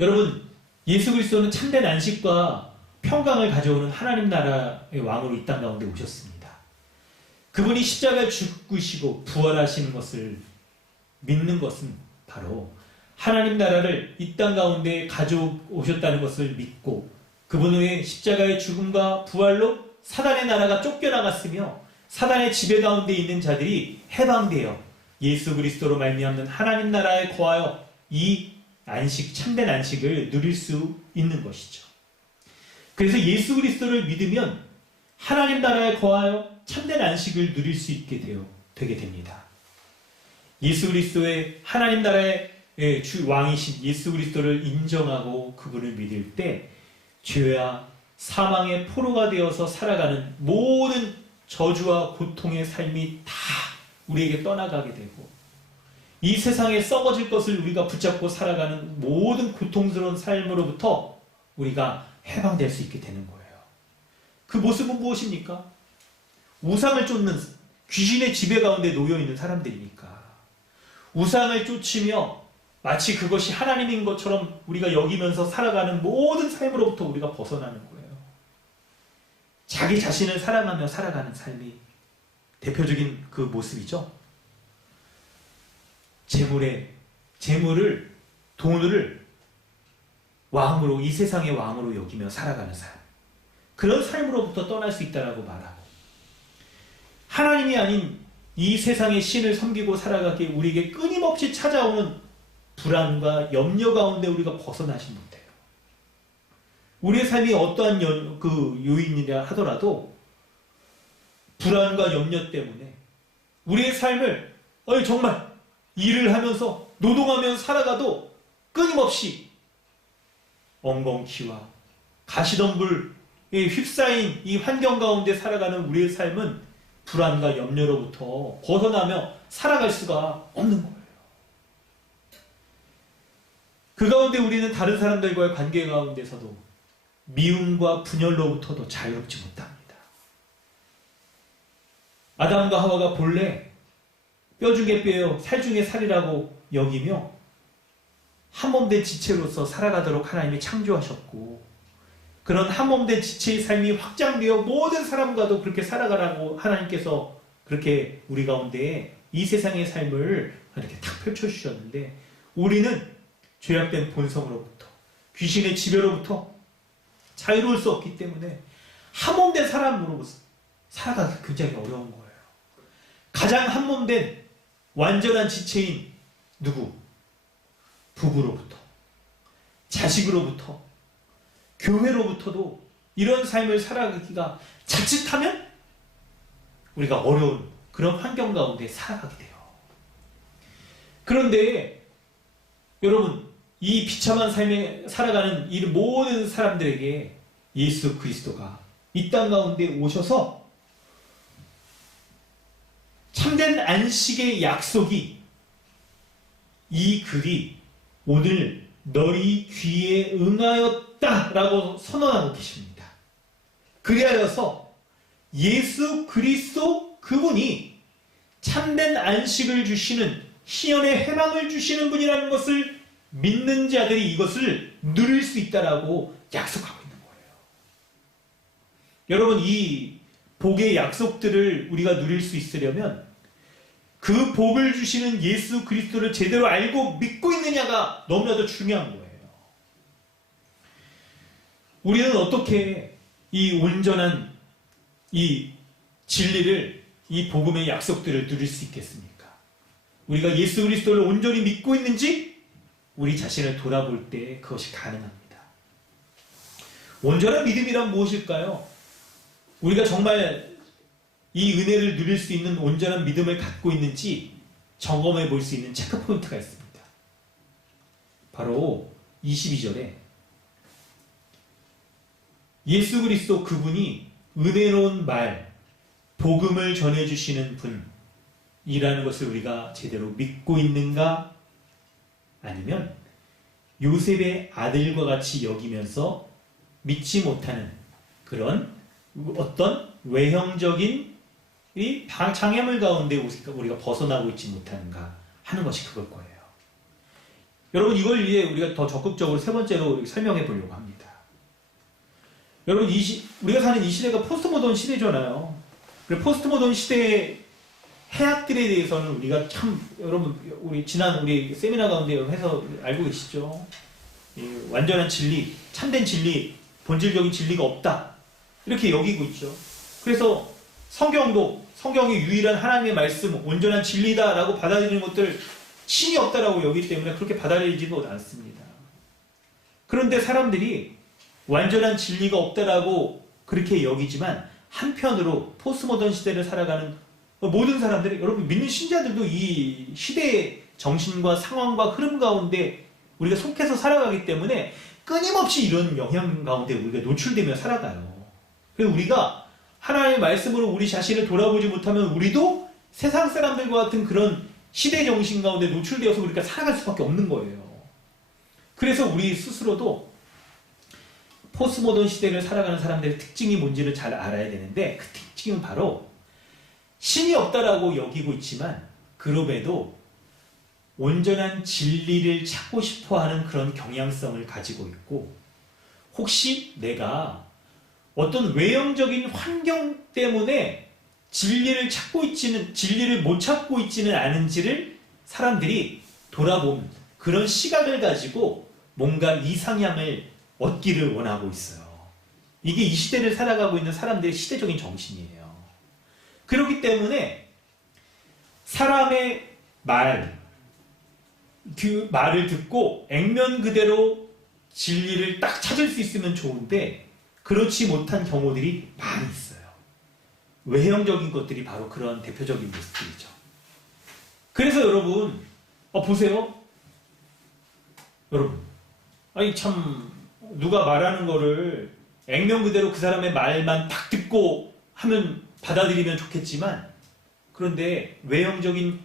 여러분, 예수 그리스도는 참된 안식과 평강을 가져오는 하나님 나라의 왕으로 이 땅 가운데 오셨습니다. 그분이 십자가에 죽으시고 부활하시는 것을 믿는 것은 바로 하나님 나라를 이 땅 가운데 가져오셨다는 것을 믿고 그분의 십자가의 죽음과 부활로 사단의 나라가 쫓겨나갔으며 사단의 지배 가운데 있는 자들이 해방되어 예수 그리스도로 말미암는 하나님 나라에 거하여 이 안식, 참된 안식을 누릴 수 있는 것이죠. 그래서 예수 그리스도를 믿으면 하나님 나라에 거하여 참된 안식을 누릴 수 있게 되게 됩니다. 예수 그리스도의 하나님 나라의 주 왕이신 예수 그리스도를 인정하고 그분을 믿을 때 죄와 사망의 포로가 되어서 살아가는 모든 저주와 고통의 삶이 다 우리에게 떠나가게 되고 이 세상에 썩어질 것을 우리가 붙잡고 살아가는 모든 고통스러운 삶으로부터 우리가 해방될 수 있게 되는 거예요. 그 모습은 무엇입니까? 우상을 쫓는 귀신의 지배 가운데 놓여있는 사람들이니까 우상을 쫓으며 마치 그것이 하나님인 것처럼 우리가 여기면서 살아가는 모든 삶으로부터 우리가 벗어나는 거예요. 자기 자신을 사랑하며 살아가는 삶이 대표적인 그 모습이죠. 돈을 왕으로, 이 세상의 왕으로 여기며 살아가는 삶. 그런 삶으로부터 떠날 수 있다라고 말하고, 하나님이 아닌 이 세상의 신을 섬기고 살아가기에 우리에게 끊임없이 찾아오는 불안과 염려 가운데 우리가 벗어나지 못해요. 우리의 삶이 어떠한 요인이라 하더라도 불안과 염려 때문에 우리의 삶을 정말 일을 하면서 노동하면서 살아가도 끊임없이 엉겅퀴와 가시덤불에 휩싸인 이 환경 가운데 살아가는 우리의 삶은 불안과 염려로부터 벗어나며 살아갈 수가 없는 거예요. 그 가운데 우리는 다른 사람들과의 관계 가운데서도 미움과 분열로부터도 자유롭지 못합니다. 아담과 하와가 본래 뼈 중에 뼈요 살 중에 살이라고 여기며 한몸된 지체로서 살아가도록 하나님이 창조하셨고, 그런 한몸된 지체의 삶이 확장되어 모든 사람과도 그렇게 살아가라고 하나님께서 그렇게 우리 가운데 이 세상의 삶을 이렇게 탁 펼쳐주셨는데, 우리는 죄악된 본성으로부터, 귀신의 지배로부터 자유로울 수 없기 때문에 한몸된 사람으로 살아가기 굉장히 어려운 거예요. 가장 한몸된 완전한 지체인 누구? 부부로부터, 자식으로부터, 교회로부터도 이런 삶을 살아가기가 자칫하면 우리가 어려운 그런 환경 가운데 살아가게 돼요. 그런데 여러분, 이 비참한 삶에 살아가는 이 모든 사람들에게 예수 그리스도가 이 땅 가운데 오셔서 참된 안식의 약속이, 이 글이 오늘 너희 귀에 응하였다라고 선언하고 계십니다. 그리하여서 예수 그리스도 그분이 참된 안식을 주시는, 희연의 해방을 주시는 분이라는 것을 믿는 자들이 이것을 누릴 수 있다라고 약속하고 있는 거예요. 여러분, 이 복의 약속들을 우리가 누릴 수 있으려면 그 복을 주시는 예수 그리스도를 제대로 알고 믿고 있느냐가 너무나도 중요한 거예요. 우리는 어떻게 이 온전한 이 진리를, 이 복음의 약속들을 누릴 수 있겠습니까? 우리가 예수 그리스도를 온전히 믿고 있는지 우리 자신을 돌아볼 때 그것이 가능합니다. 온전한 믿음이란 무엇일까요? 우리가 정말 이 은혜를 누릴 수 있는 온전한 믿음을 갖고 있는지 점검해 볼 수 있는 체크포인트가 있습니다. 바로 22절에 예수 그리스도 그분이 은혜로운 말, 복음을 전해주시는 분이라는 것을 우리가 제대로 믿고 있는가? 아니면 요셉의 아들과 같이 여기면서 믿지 못하는 그런 어떤 외형적인 이 장애물 가운데 우리가 벗어나고 있지 못하는가 하는 것이 그걸 거예요. 여러분, 이걸 위해 우리가 더 적극적으로 세 번째로 설명해 보려고 합니다. 여러분, 우리가 사는 이 시대가 포스트모던 시대잖아요. 그래서 포스트모던 시대의 해악들에 대해서는 우리가 참, 여러분, 우리 세미나 가운데 해서 알고 계시죠? 완전한 진리, 참된 진리, 본질적인 진리가 없다, 이렇게 여기고 있죠. 그래서 성경이 유일한 하나님의 말씀, 온전한 진리다라고 받아들이는 것들, 신이 없다라고 여기기 때문에 그렇게 받아들이지도 않습니다. 그런데 사람들이 완전한 진리가 없다라고 그렇게 여기지만, 한편으로 포스트모던 시대를 살아가는 모든 사람들이, 여러분, 믿는 신자들도 이 시대의 정신과 상황과 흐름 가운데 우리가 속해서 살아가기 때문에 끊임없이 이런 영향 가운데 우리가 노출되며 살아가요. 그래서 우리가 하나님의 말씀으로 우리 자신을 돌아보지 못하면 우리도 세상 사람들과 같은 그런 시대 정신 가운데 노출되어서 우리가 살아갈 수밖에 없는 거예요. 그래서 우리 스스로도 포스트모던 시대를 살아가는 사람들의 특징이 뭔지를 잘 알아야 되는데, 그 특징은 바로 신이 없다라고 여기고 있지만 그럼에도 온전한 진리를 찾고 싶어하는 그런 경향성을 가지고 있고, 혹시 내가 어떤 외형적인 환경 때문에 진리를 못 찾고 있지는 않은지를 사람들이 돌아보는 그런 시각을 가지고 뭔가 이상향을 얻기를 원하고 있어요. 이게 이 시대를 살아가고 있는 사람들의 시대적인 정신이에요. 그렇기 때문에 사람의 그 말을 듣고 액면 그대로 진리를 딱 찾을 수 있으면 좋은데 그렇지 못한 경우들이 많이 있어요. 외형적인 것들이 바로 그런 대표적인 모습들이죠. 그래서 여러분 보세요. 여러분 아니 참 누가 말하는 거를 액면 그대로 그 사람의 말만 딱 듣고 하면 받아들이면 좋겠지만 그런데 외형적인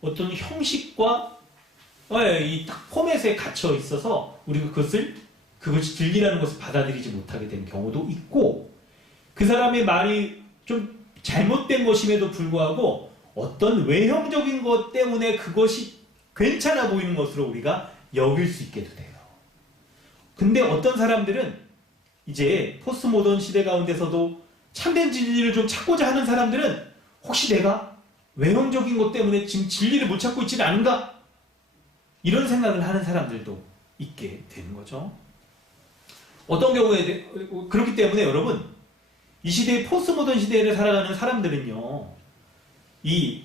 어떤 형식과 이 딱 포맷에 갇혀 있어서 우리가 그것이 진리라는 것을 받아들이지 못하게 되는 경우도 있고 그 사람의 말이 좀 잘못된 것임에도 불구하고 어떤 외형적인 것 때문에 그것이 괜찮아 보이는 것으로 우리가 여길 수 있게도 돼요. 근데 어떤 사람들은 이제 포스트 모던 시대 가운데서도 참된 진리를 좀 찾고자 하는 사람들은 혹시 내가 외형적인 것 때문에 지금 진리를 못 찾고 있지는 않은가? 이런 생각을 하는 사람들도 있게 되는 거죠. 어떤 경우에 그렇기 때문에 여러분 이 시대의 포스트 모던 시대를 살아가는 사람들은요 이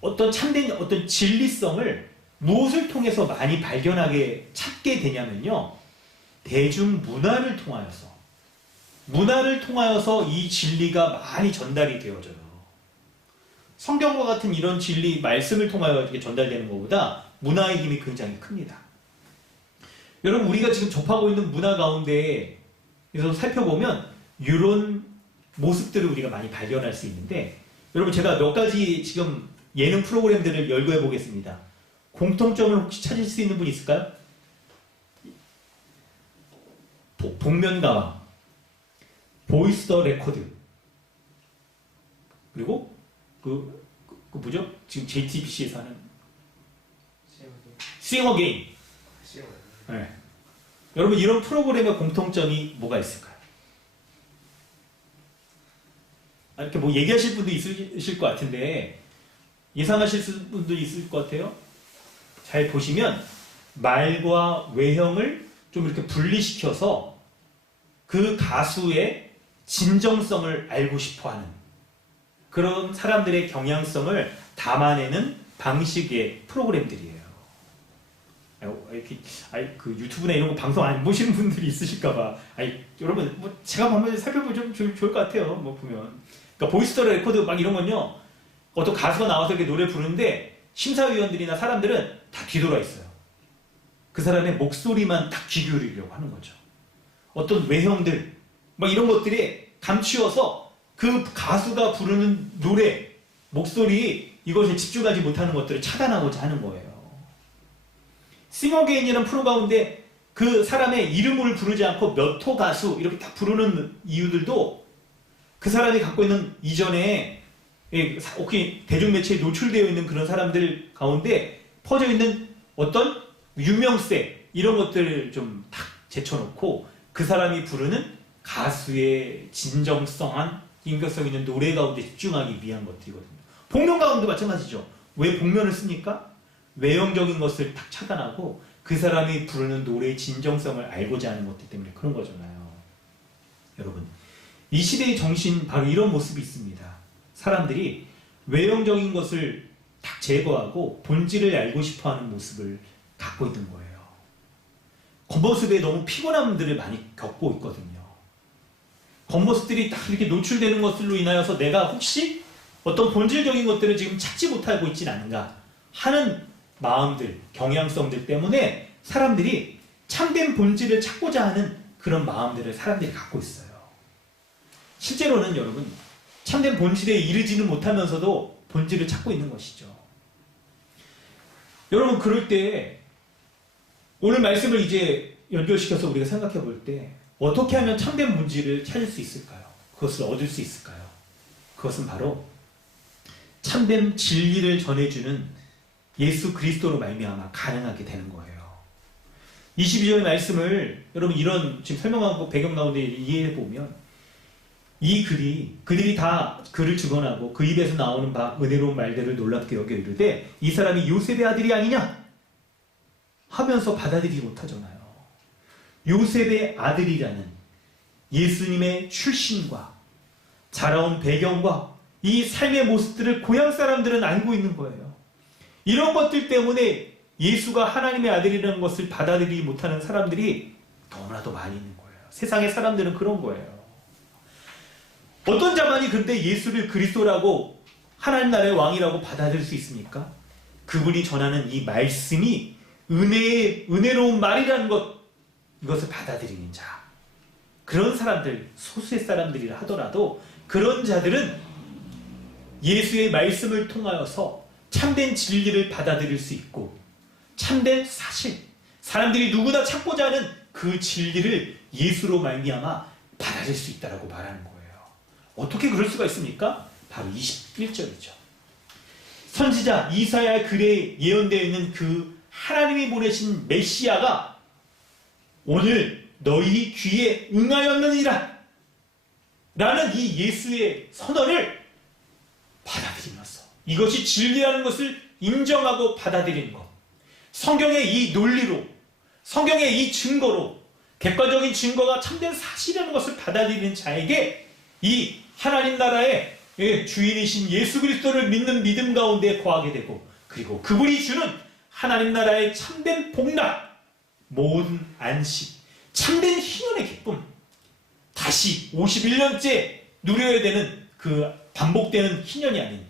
어떤 참된 어떤 진리성을 무엇을 통해서 많이 발견하게 찾게 되냐면요 대중문화를 통하여서 이 진리가 많이 전달이 되어져요. 성경과 같은 이런 진리 말씀을 통하여 이렇게 전달되는 것보다 문화의 힘이 굉장히 큽니다. 여러분 우리가 지금 접하고 있는 문화 가운데에서 살펴보면 이런 모습들을 우리가 많이 발견할 수 있는데 여러분 제가 몇 가지 지금 예능 프로그램들을 열거해 보겠습니다. 공통점을 혹시 찾을 수 있는 분 있을까요? 복면가왕, 보이스 더 레코드, 그리고 그 뭐죠? 지금 JTBC에서 하는 싱어 게임. 네. 여러분 이런 프로그램의 공통점이 뭐가 있을까요? 이렇게 뭐 얘기하실 분도 있으실 것 같은데 예상하실 분도 있을 것 같아요. 잘 보시면 말과 외형을 좀 이렇게 분리시켜서 그 가수의 진정성을 알고 싶어하는 그런 사람들의 경향성을 담아내는 방식의 프로그램들이에요. 이렇게 그 유튜브나 이런 거 방송 안 보시는 분들이 있으실까봐 여러분 뭐 제가 한번 살펴보면 좀 좋을 것 같아요. 뭐 보면 그러니까 보이스 더 레코드 막 이런 건요 어떤 가수가 나와서 이렇게 노래 부르는데 심사위원들이나 사람들은 다 뒤돌아 있어요. 그 사람의 목소리만 딱 귀 기울이려고 하는 거죠. 어떤 외형들 막 이런 것들이 감추어서 그 가수가 부르는 노래 목소리 이것에 집중하지 못하는 것들을 차단하고자 하는 거예요. 싱어게인이라는 프로 가운데 그 사람의 이름을 부르지 않고 몇 호 가수 이렇게 딱 부르는 이유들도 그 사람이 갖고 있는 이전에 혹시 대중매체에 노출되어 있는 그런 사람들 가운데 퍼져 있는 어떤 유명세 이런 것들을 좀 탁 제쳐놓고 그 사람이 부르는 가수의 진정성한 인격성 있는 노래 가운데 집중하기 위한 것들이거든요. 복면 가운데 마찬가지죠. 왜 복면을 씁니까? 외형적인 것을 딱 차단하고 그 사람이 부르는 노래의 진정성을 알고자 하는 것들 때문에 그런 거잖아요. 여러분 이 시대의 정신 바로 이런 모습이 있습니다. 사람들이 외형적인 것을 딱 제거하고 본질을 알고 싶어하는 모습을 갖고 있는 거예요. 겉모습에 너무 피곤함들을 많이 겪고 있거든요. 겉모습들이 딱 이렇게 노출되는 것들로 인하여서 내가 혹시 어떤 본질적인 것들을 지금 찾지 못하고 있진 않은가 하는 마음들, 경향성들 때문에 사람들이 참된 본질을 찾고자 하는 그런 마음들을 사람들이 갖고 있어요. 실제로는 여러분 참된 본질에 이르지는 못하면서도 본질을 찾고 있는 것이죠. 여러분 그럴 때 오늘 말씀을 이제 연결시켜서 우리가 생각해 볼 때 어떻게 하면 참된 본질을 찾을 수 있을까요? 그것을 얻을 수 있을까요? 그것은 바로 참된 진리를 전해주는 예수 그리스도로 말미암아 가능하게 되는 거예요. 22절의 말씀을 여러분 이런 지금 설명하고 배경 가운데 이해해 보면 이 그들이 다 그를 증언하고 그 입에서 나오는 바 은혜로운 말들을 놀랍게 여겨 이르되 이 사람이 요셉의 아들이 아니냐 하면서 받아들이지 못하잖아요. 요셉의 아들이라는 예수님의 출신과 자라온 배경과 이 삶의 모습들을 고향 사람들은 알고 있는 거예요. 이런 것들 때문에 예수가 하나님의 아들이라는 것을 받아들이지 못하는 사람들이 너무나도 많이 있는 거예요. 세상의 사람들은 그런 거예요. 어떤 자만이 근데 예수를 그리스도라고 하나님 나라의 왕이라고 받아들일 수 있습니까? 그분이 전하는 이 말씀이 은혜로운 말이라는 이것을 받아들이는 자, 그런 사람들, 소수의 사람들이라 하더라도 그런 자들은 예수의 말씀을 통하여서 참된 진리를 받아들일 수 있고 참된 사실, 사람들이 누구나 찾고자 하는 그 진리를 예수로 말미암아 받아들일 수 있다라고 말하는 거예요. 어떻게 그럴 수가 있습니까? 바로 21절이죠. 선지자 이사야의 글에 예언되어 있는 그 하나님이 보내신 메시아가 오늘 너희 귀에 응하였느니라 라는 이 예수의 선언을 받아들이면서 이것이 진리라는 것을 인정하고 받아들이는 것, 성경의 이 논리로, 성경의 이 증거로, 객관적인 증거가 참된 사실이라는 것을 받아들이는 자에게 이 하나님 나라의 주인이신 예수 그리스도를 믿는 믿음 가운데 거하게 되고, 그리고 그분이 주는 하나님 나라의 참된 복락, 모든 안식, 참된 희년의 기쁨, 다시 51년째 누려야 되는 그 반복되는 희년이 아닌,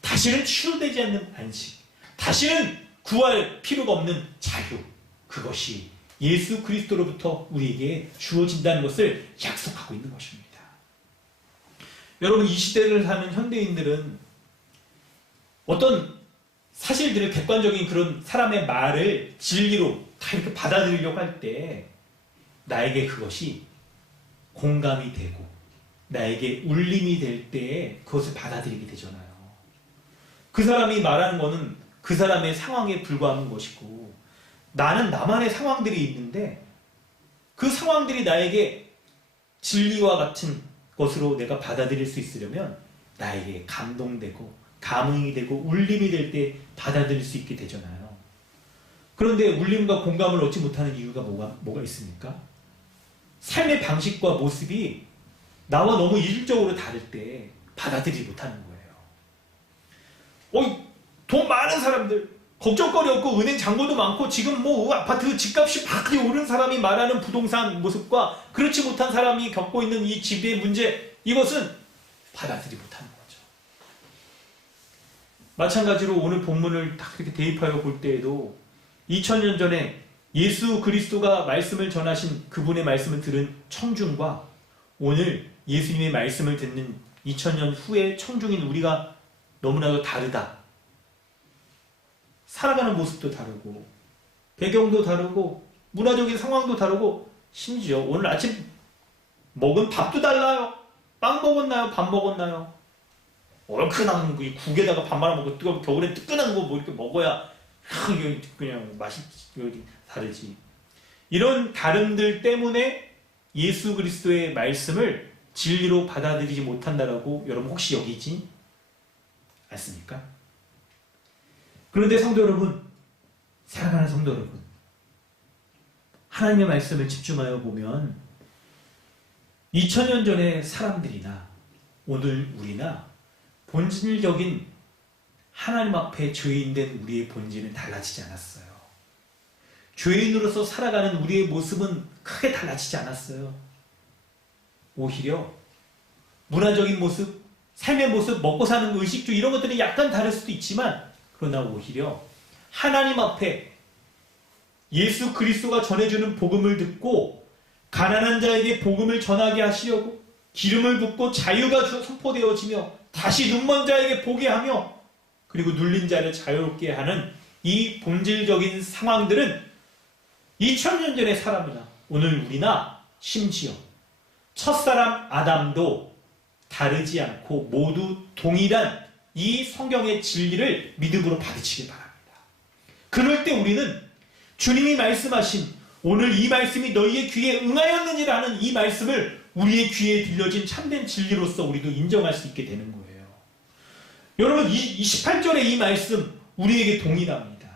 다시는 치료되지 않는 안식, 다시는 구할 필요가 없는 자유, 그것이 예수 그리스도로부터 우리에게 주어진다는 것을 약속하고 있는 것입니다. 여러분, 이 시대를 사는 현대인들은 어떤 사실들을, 객관적인 그런 사람의 말을 진리로 다 이렇게 받아들이려고 할 때 나에게 그것이 공감이 되고 나에게 울림이 될 때에 그것을 받아들이게 되잖아요. 그 사람이 말하는 것은 그 사람의 상황에 불과한 것이고, 나는 나만의 상황들이 있는데 그 상황들이 나에게 진리와 같은 것으로 내가 받아들일 수 있으려면 나에게 감동되고 감흥이 되고 울림이 될 때 받아들일 수 있게 되잖아요. 그런데 울림과 공감을 얻지 못하는 이유가 뭐가 있습니까? 삶의 방식과 모습이 나와 너무 이질적으로 다를 때 받아들이지 못하는 거예요. 돈 많은 사람들, 걱정거리 없고 은행 잔고도 많고 지금 아파트 집값이 막 오른 사람이 말하는 부동산 모습과 그렇지 못한 사람이 겪고 있는 이 집의 문제, 이것은 받아들이지 못하는 거죠. 마찬가지로 오늘 본문을 딱 이렇게 대입하여 볼 때에도 2000년 전에 예수 그리스도가 말씀을 전하신 그분의 말씀을 들은 청중과 오늘 예수님의 말씀을 듣는 2000년 후에 청중인 우리가 너무나도 다르다. 살아가는 모습도 다르고 배경도 다르고 문화적인 상황도 다르고, 심지어 오늘 아침 먹은 밥도 달라요. 빵 먹었나요? 밥 먹었나요? 얼큰한 국에다가 밥 말아 먹고 뜨거운 겨울에 뜨끈한 거 이렇게 먹어야 그냥 맛이 다르지. 이런 다름들 때문에 예수 그리스도의 말씀을 진리로 받아들이지 못한다라고 여러분 혹시 여기지 않습니까? 그런데 성도 여러분, 사랑하는 성도 여러분, 하나님의 말씀을 집중하여 보면 2000년 전의 사람들이나 오늘 우리나 본질적인 하나님 앞에 죄인된 우리의 본질은 달라지지 않았어요. 죄인으로서 살아가는 우리의 모습은 크게 달라지지 않았어요. 오히려 문화적인 모습, 삶의 모습, 먹고 사는 의식주 이런 것들이 약간 다를 수도 있지만, 그러나 오히려 하나님 앞에 예수 그리스도가 전해주는 복음을 듣고 가난한 자에게 복음을 전하게 하시려고 기름을 붓고 자유가 선포되어지며 다시 눈먼 자에게 보게 하며 그리고 눌린 자를 자유롭게 하는 이 본질적인 상황들은 2000년 전의 사람이나 오늘 우리나 심지어 첫사람 아담도 다르지 않고 모두 동일한 이 성경의 진리를 믿음으로 받으시길 바랍니다. 그럴 때 우리는 주님이 말씀하신 오늘 이 말씀이 너희의 귀에 응하였느니라 하는 이 말씀을 우리의 귀에 들려진 참된 진리로서 우리도 인정할 수 있게 되는 거예요. 여러분, 28절의 이 말씀 우리에게 동일합니다.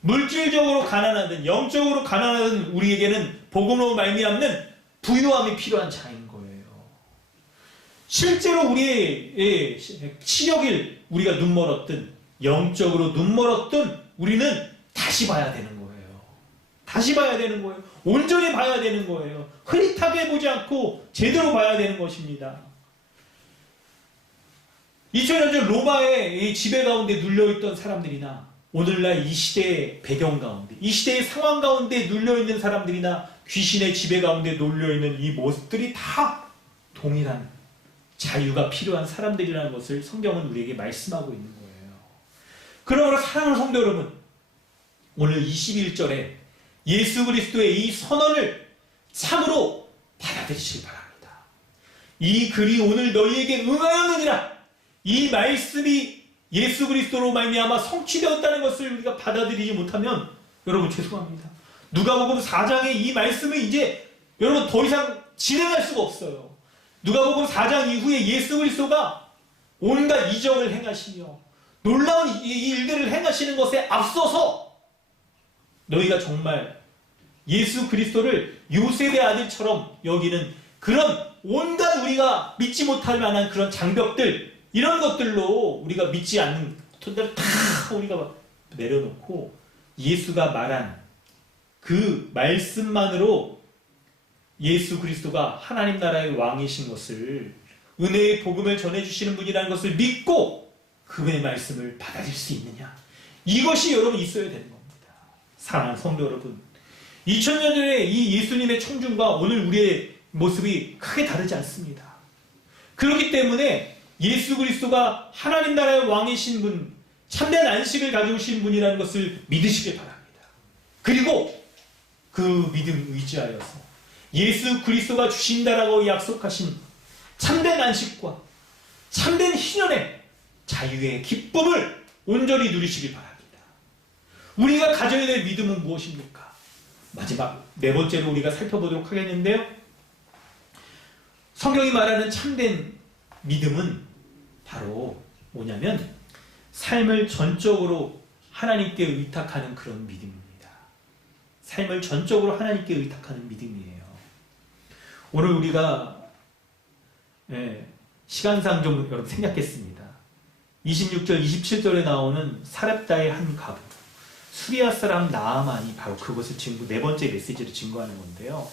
물질적으로 가난하든 영적으로 가난하든 우리에게는 복음으로 말미암는 부유함이 필요한 자입니다. 실제로 우리의 시력을 우리가 눈멀었든 영적으로 눈멀었든 우리는 다시 봐야 되는 거예요. 다시 봐야 되는 거예요. 온전히 봐야 되는 거예요. 흐릿하게 보지 않고 제대로 봐야 되는 것입니다. 2000년 전 로마의 이 지배 가운데 눌려있던 사람들이나 오늘날 이 시대의 배경 가운데, 이 시대의 상황 가운데 눌려있는 사람들이나 귀신의 지배 가운데 눌려있는 이 모습들이 다 동일한 자유가 필요한 사람들이라는 것을 성경은 우리에게 말씀하고 있는 거예요. 그러므로 사랑하는 성도 여러분, 오늘 21절에 예수 그리스도의 이 선언을 참으로 받아들이시기 바랍니다. 이 글이 오늘 너희에게 응하였느니라. 이 말씀이 예수 그리스도로 말미암아 성취되었다는 것을 우리가 받아들이지 못하면 여러분 죄송합니다. 누가복음 4장의 이 말씀을 이제 여러분 더 이상 진행할 수가 없어요. 누가복음 4장 이후에 예수 그리스도가 온갖 이적을 행하시며 놀라운 이 일들을 행하시는 것에 앞서서 너희가 정말 예수 그리스도를 요셉의 아들처럼 여기는 그런 온갖 우리가 믿지 못할 만한 그런 장벽들, 이런 것들로 우리가 믿지 않는 것들을 다 우리가 내려놓고 예수가 말한 그 말씀만으로 예수 그리스도가 하나님 나라의 왕이신 것을, 은혜의 복음을 전해주시는 분이라는 것을 믿고 그분의 말씀을 받아들일 수 있느냐, 이것이 여러분 있어야 되는 겁니다. 사랑하는 성도 여러분, 2000년 전에 이 예수님의 청중과 오늘 우리의 모습이 크게 다르지 않습니다. 그렇기 때문에 예수 그리스도가 하나님 나라의 왕이신 분, 참된 안식을 가져오신 분이라는 것을 믿으시길 바랍니다. 그리고 그 믿음 의지하여서 예수 그리스도가 주신다라고 약속하신 참된 안식과 참된 희년의 자유의 기쁨을 온전히 누리시길 바랍니다. 우리가 가져야 될 믿음은 무엇입니까? 마지막 네 번째로 우리가 살펴보도록 하겠는데요. 성경이 말하는 참된 믿음은 바로 뭐냐면 삶을 전적으로 하나님께 의탁하는 그런 믿음입니다. 삶을 전적으로 하나님께 의탁하는 믿음이에요. 오늘 우리가 시간상 좀 여러분 생략했습니다. 26절, 27절에 나오는 사렙다의 한 가부, 수리아 사람 나아만이 바로 그것을 네 번째 메시지로 증거하는 건데요.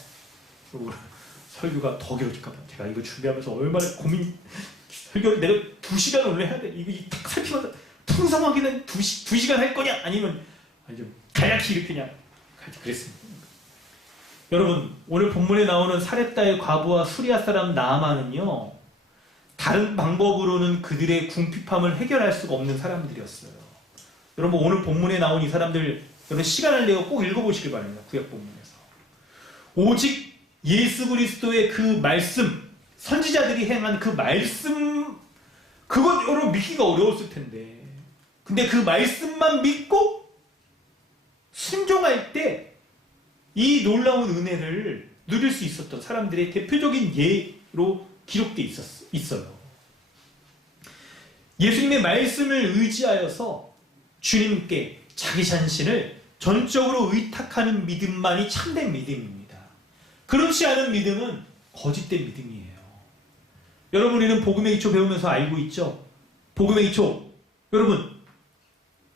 설교가 더 길어질까봐 제가 이거 준비하면서 얼마나 설교를 내가 2시간 원래 해야 돼. 이거 딱 살피면서 풍성하게는 2시간 할 거냐? 아니면 좀 가야키 이렇게 그냥 그랬습니다. 여러분, 오늘 본문에 나오는 사렙다의 과부와 수리아 사람 나아만은요, 다른 방법으로는 그들의 궁핍함을 해결할 수가 없는 사람들이었어요. 여러분, 오늘 본문에 나온 이 사람들, 여러분 시간을 내어 꼭 읽어보시길 바랍니다. 구약 본문에서. 오직 예수 그리스도의 그 말씀, 선지자들이 행한 그 말씀, 그것 여러분 믿기가 어려웠을 텐데, 근데 그 말씀만 믿고 순종할 때 이 놀라운 은혜를 누릴 수 있었던 사람들의 대표적인 예로 기록되어 있어요. 예수님의 말씀을 의지하여서 주님께 자기 자신을 전적으로 의탁하는 믿음만이 참된 믿음입니다. 그렇지 않은 믿음은 거짓된 믿음이에요. 여러분, 우리는 복음의 기초 배우면서 알고 있죠? 복음의 기초, 여러분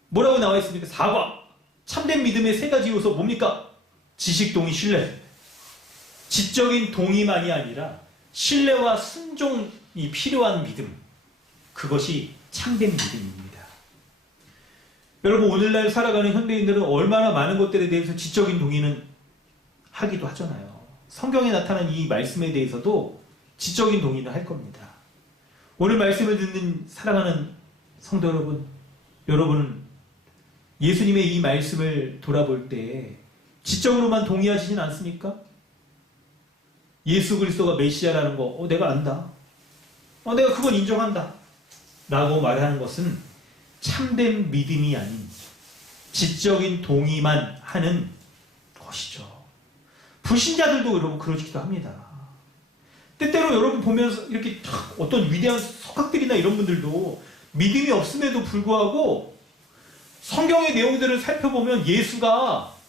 뭐라고 나와 있습니까? 사과. 참된 믿음의 세 가지 요소 뭡니까? 지식, 동의, 신뢰. 지적인 동의만이 아니라 신뢰와 순종이 필요한 믿음, 그것이 참된 믿음입니다. 여러분, 오늘날 살아가는 현대인들은 얼마나 많은 것들에 대해서 지적인 동의는 하기도 하잖아요. 성경에 나타난 이 말씀에 대해서도 지적인 동의를 할 겁니다. 오늘 말씀을 듣는 사랑하는 성도 여러분, 여러분은 예수님의 이 말씀을 돌아볼 때 지적으로만 동의하시진 않습니까? 예수 그리스도가 메시아라는 거, 내가 안다. 내가 그건 인정한다. 라고 말하는 것은 참된 믿음이 아닌 지적인 동의만 하는 것이죠. 불신자들도 여러분 그러시기도 합니다. 때때로 여러분 보면서 이렇게 어떤 위대한 석학들이나 이런 분들도 믿음이 없음에도 불구하고 성경의 내용들을 살펴보면 예수가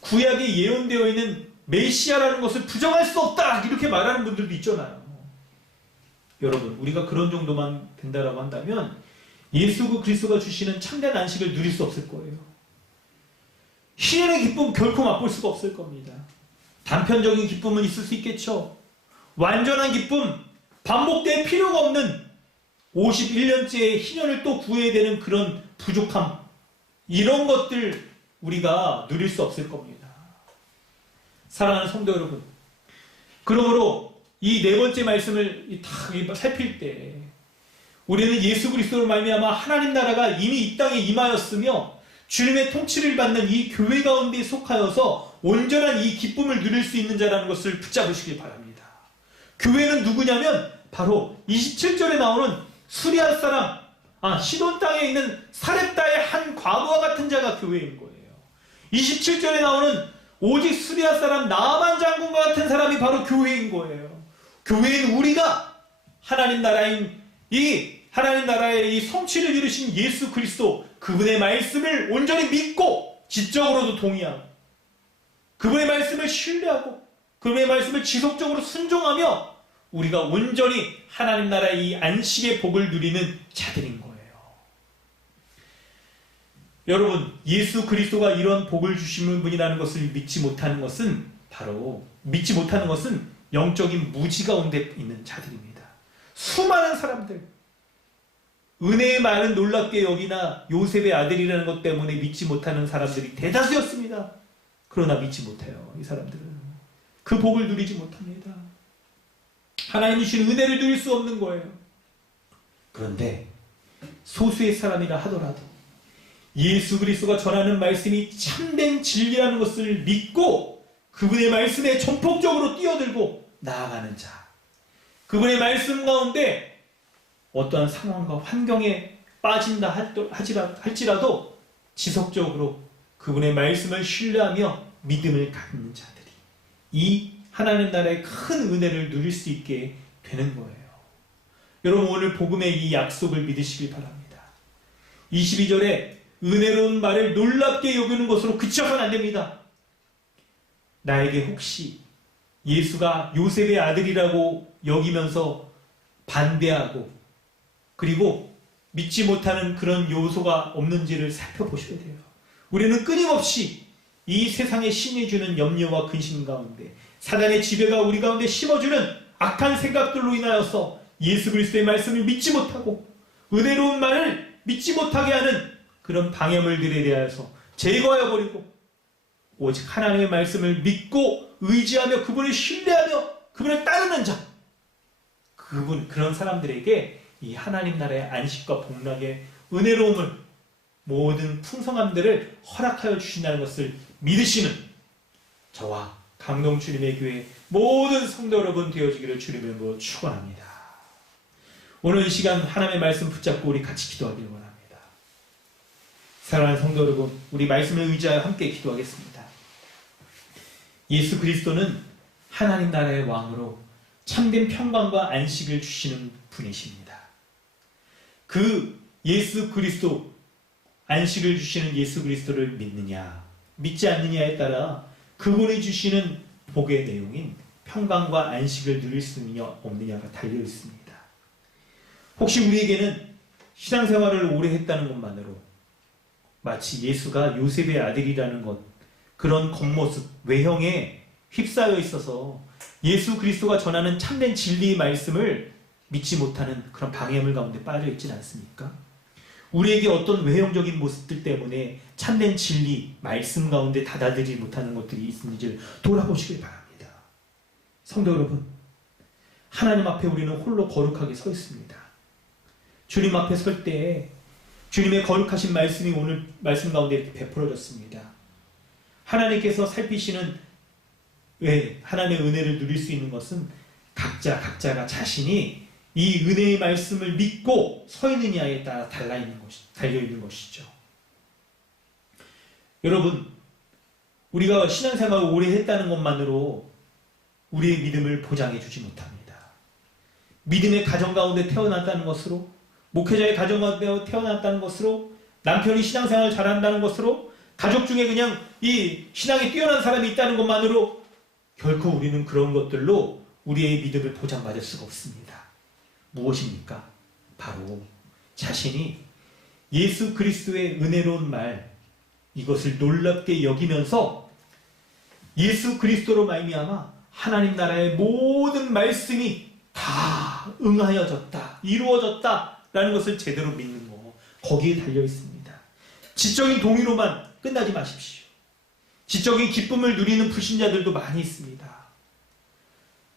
구약에 예언되어 있는 메시아라는 것을 부정할 수 없다, 이렇게 말하는 분들도 있잖아요. 여러분, 우리가 그런 정도만 된다라고 한다면 예수 그리스도가 주시는 참된 안식을 누릴 수 없을 거예요. 신연의 기쁨 결코 맛볼 수가 없을 겁니다. 단편적인 기쁨은 있을 수 있겠죠. 완전한 기쁨, 반복될 필요가 없는 51년째의 희년을 또 구해야 되는 그런 부족함, 이런 것들 우리가 누릴 수 없을 겁니다. 사랑하는 성도 여러분, 그러므로 이 네 번째 말씀을 다 살필 때 우리는 예수 그리스도로 말미암아 하나님 나라가 이미 이 땅에 임하였으며 주님의 통치를 받는 이 교회 가운데 속하여서 온전한 이 기쁨을 누릴 수 있는 자라는 것을 붙잡으시길 바랍니다. 교회는 누구냐면 바로 27절에 나오는 수리아 사람, 시돈 땅에 있는 사렙다의 한 과부와 같은 자가 교회인 거예요. 27절에 나오는 오직 수리아 사람 나아만 장군과 같은 사람이 바로 교회인 거예요. 교회인 우리가 하나님 나라인 하나님 나라의 이 성취를 이루신 예수 그리스도, 그분의 말씀을 온전히 믿고 지적으로도 동의하고 그분의 말씀을 신뢰하고 그분의 말씀을 지속적으로 순종하며 우리가 온전히 하나님 나라의 이 안식의 복을 누리는 자들인 거예요. 여러분, 예수 그리스도가 이런 복을 주시는 분이라는 것을 믿지 못하는 것은 영적인 무지 가운데 있는 자들입니다. 수많은 사람들, 은혜의 말은 놀랍게 여기나 요셉의 아들이라는 것 때문에 믿지 못하는 사람들이 대다수였습니다. 그러나 믿지 못해요. 이 사람들은 그 복을 누리지 못합니다. 하나님이 주신 은혜를 누릴 수 없는 거예요. 그런데 소수의 사람이라 하더라도 예수 그리스도가 전하는 말씀이 참된 진리라는 것을 믿고 그분의 말씀에 전폭적으로 뛰어들고 나아가는 자, 그분의 말씀 가운데 어떠한 상황과 환경에 빠진다 할지라도 지속적으로 그분의 말씀을 신뢰하며 믿음을 갖는 자들이 이 하나님 나라의 큰 은혜를 누릴 수 있게 되는 거예요. 여러분, 오늘 복음의 이 약속을 믿으시길 바랍니다. 22절에 은혜로운 말을 놀랍게 여기는 것으로 그쳐서는 안 됩니다. 나에게 혹시 예수가 요셉의 아들이라고 여기면서 반대하고 그리고 믿지 못하는 그런 요소가 없는지를 살펴보셔야 돼요. 우리는 끊임없이 이 세상의 신이 주는 염려와 근심 가운데 사단의 지배가 우리 가운데 심어주는 악한 생각들로 인하여서 예수 그리스도의 말씀을 믿지 못하고 은혜로운 말을 믿지 못하게 하는 그런 방해물들에 대하여서 제거해버리고 오직 하나님의 말씀을 믿고 의지하며 그분을 신뢰하며 그분을 따르는 자, 그런 사람들에게 이 하나님 나라의 안식과 복락의 은혜로움을, 모든 풍성함들을 허락하여 주신다는 것을 믿으시는 저와 강동주님의 교회 모든 성도 여러분 되어지기를 주님의 이름으로 축원합니다. 오늘 이 시간 하나님의 말씀 붙잡고 우리 같이 기도하기를 원합니다. 사랑하는 성도 여러분, 우리 말씀을 의지하여 함께 기도하겠습니다. 예수 그리스도는 하나님 나라의 왕으로 참된 평강과 안식을 주시는 분이십니다. 그 예수 그리스도, 안식을 주시는 예수 그리스도를 믿느냐 믿지 않느냐에 따라 그분이 주시는 복의 내용인 평강과 안식을 누릴 수 있느냐 없느냐가 달려 있습니다. 혹시 우리에게는 신앙생활을 오래 했다는 것만으로 마치 예수가 요셉의 아들이라는 것, 그런 겉모습, 외형에 휩싸여 있어서 예수 그리스도가 전하는 참된 진리의 말씀을 믿지 못하는 그런 방해물 가운데 빠져 있진 않습니까? 우리에게 어떤 외형적인 모습들 때문에 참된 진리, 말씀 가운데 받아들이지 못하는 것들이 있는지를 돌아보시길 바랍니다. 성도 여러분, 하나님 앞에 우리는 홀로 거룩하게 서 있습니다. 주님 앞에 설 때 주님의 거룩하신 말씀이 오늘 말씀 가운데 이렇게 베풀어졌습니다. 하나님께서 살피시는 하나님의 은혜를 누릴 수 있는 것은 각자가 자신이 이 은혜의 말씀을 믿고 서 있느냐에 따라 달려있는 것이죠. 여러분, 우리가 신앙생활을 오래 했다는 것만으로 우리의 믿음을 보장해 주지 못합니다. 믿음의 가정 가운데 태어났다는 것으로, 목회자의 가정 가운데 태어났다는 것으로, 남편이 신앙생활을 잘한다는 것으로, 가족 중에 그냥 이 신앙이 뛰어난 사람이 있다는 것만으로 결코 우리는 그런 것들로 우리의 믿음을 보장받을 수가 없습니다. 무엇입니까? 바로 자신이 예수 그리스도의 은혜로운 말, 이것을 놀랍게 여기면서 예수 그리스도로 말미암아 하나님 나라의 모든 말씀이 다 응하여졌다, 이루어졌다 라는 것을 제대로 믿는 거, 거기에 달려 있습니다. 지적인 동의로만 끝나지 마십시오. 지적인 기쁨을 누리는 불신자들도 많이 있습니다.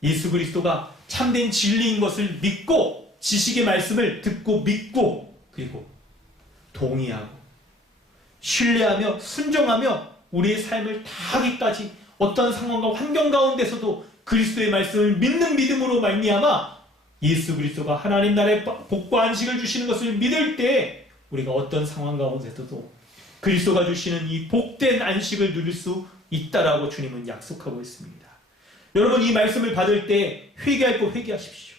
예수 그리스도가 참된 진리인 것을 믿고, 지식의 말씀을 듣고 믿고, 그리고 동의하고 신뢰하며 순종하며 우리의 삶을 다하기까지 어떤 상황과 환경 가운데서도 그리스도의 말씀을 믿는 믿음으로 말미암아 예수 그리스도가 하나님 나라의 복과 안식을 주시는 것을 믿을 때 우리가 어떤 상황 가운데서도 그리스도가 주시는 이 복된 안식을 누릴 수 있다라고 주님은 약속하고 있습니다. 여러분, 이 말씀을 받을 때 회개할 거 회개하십시오.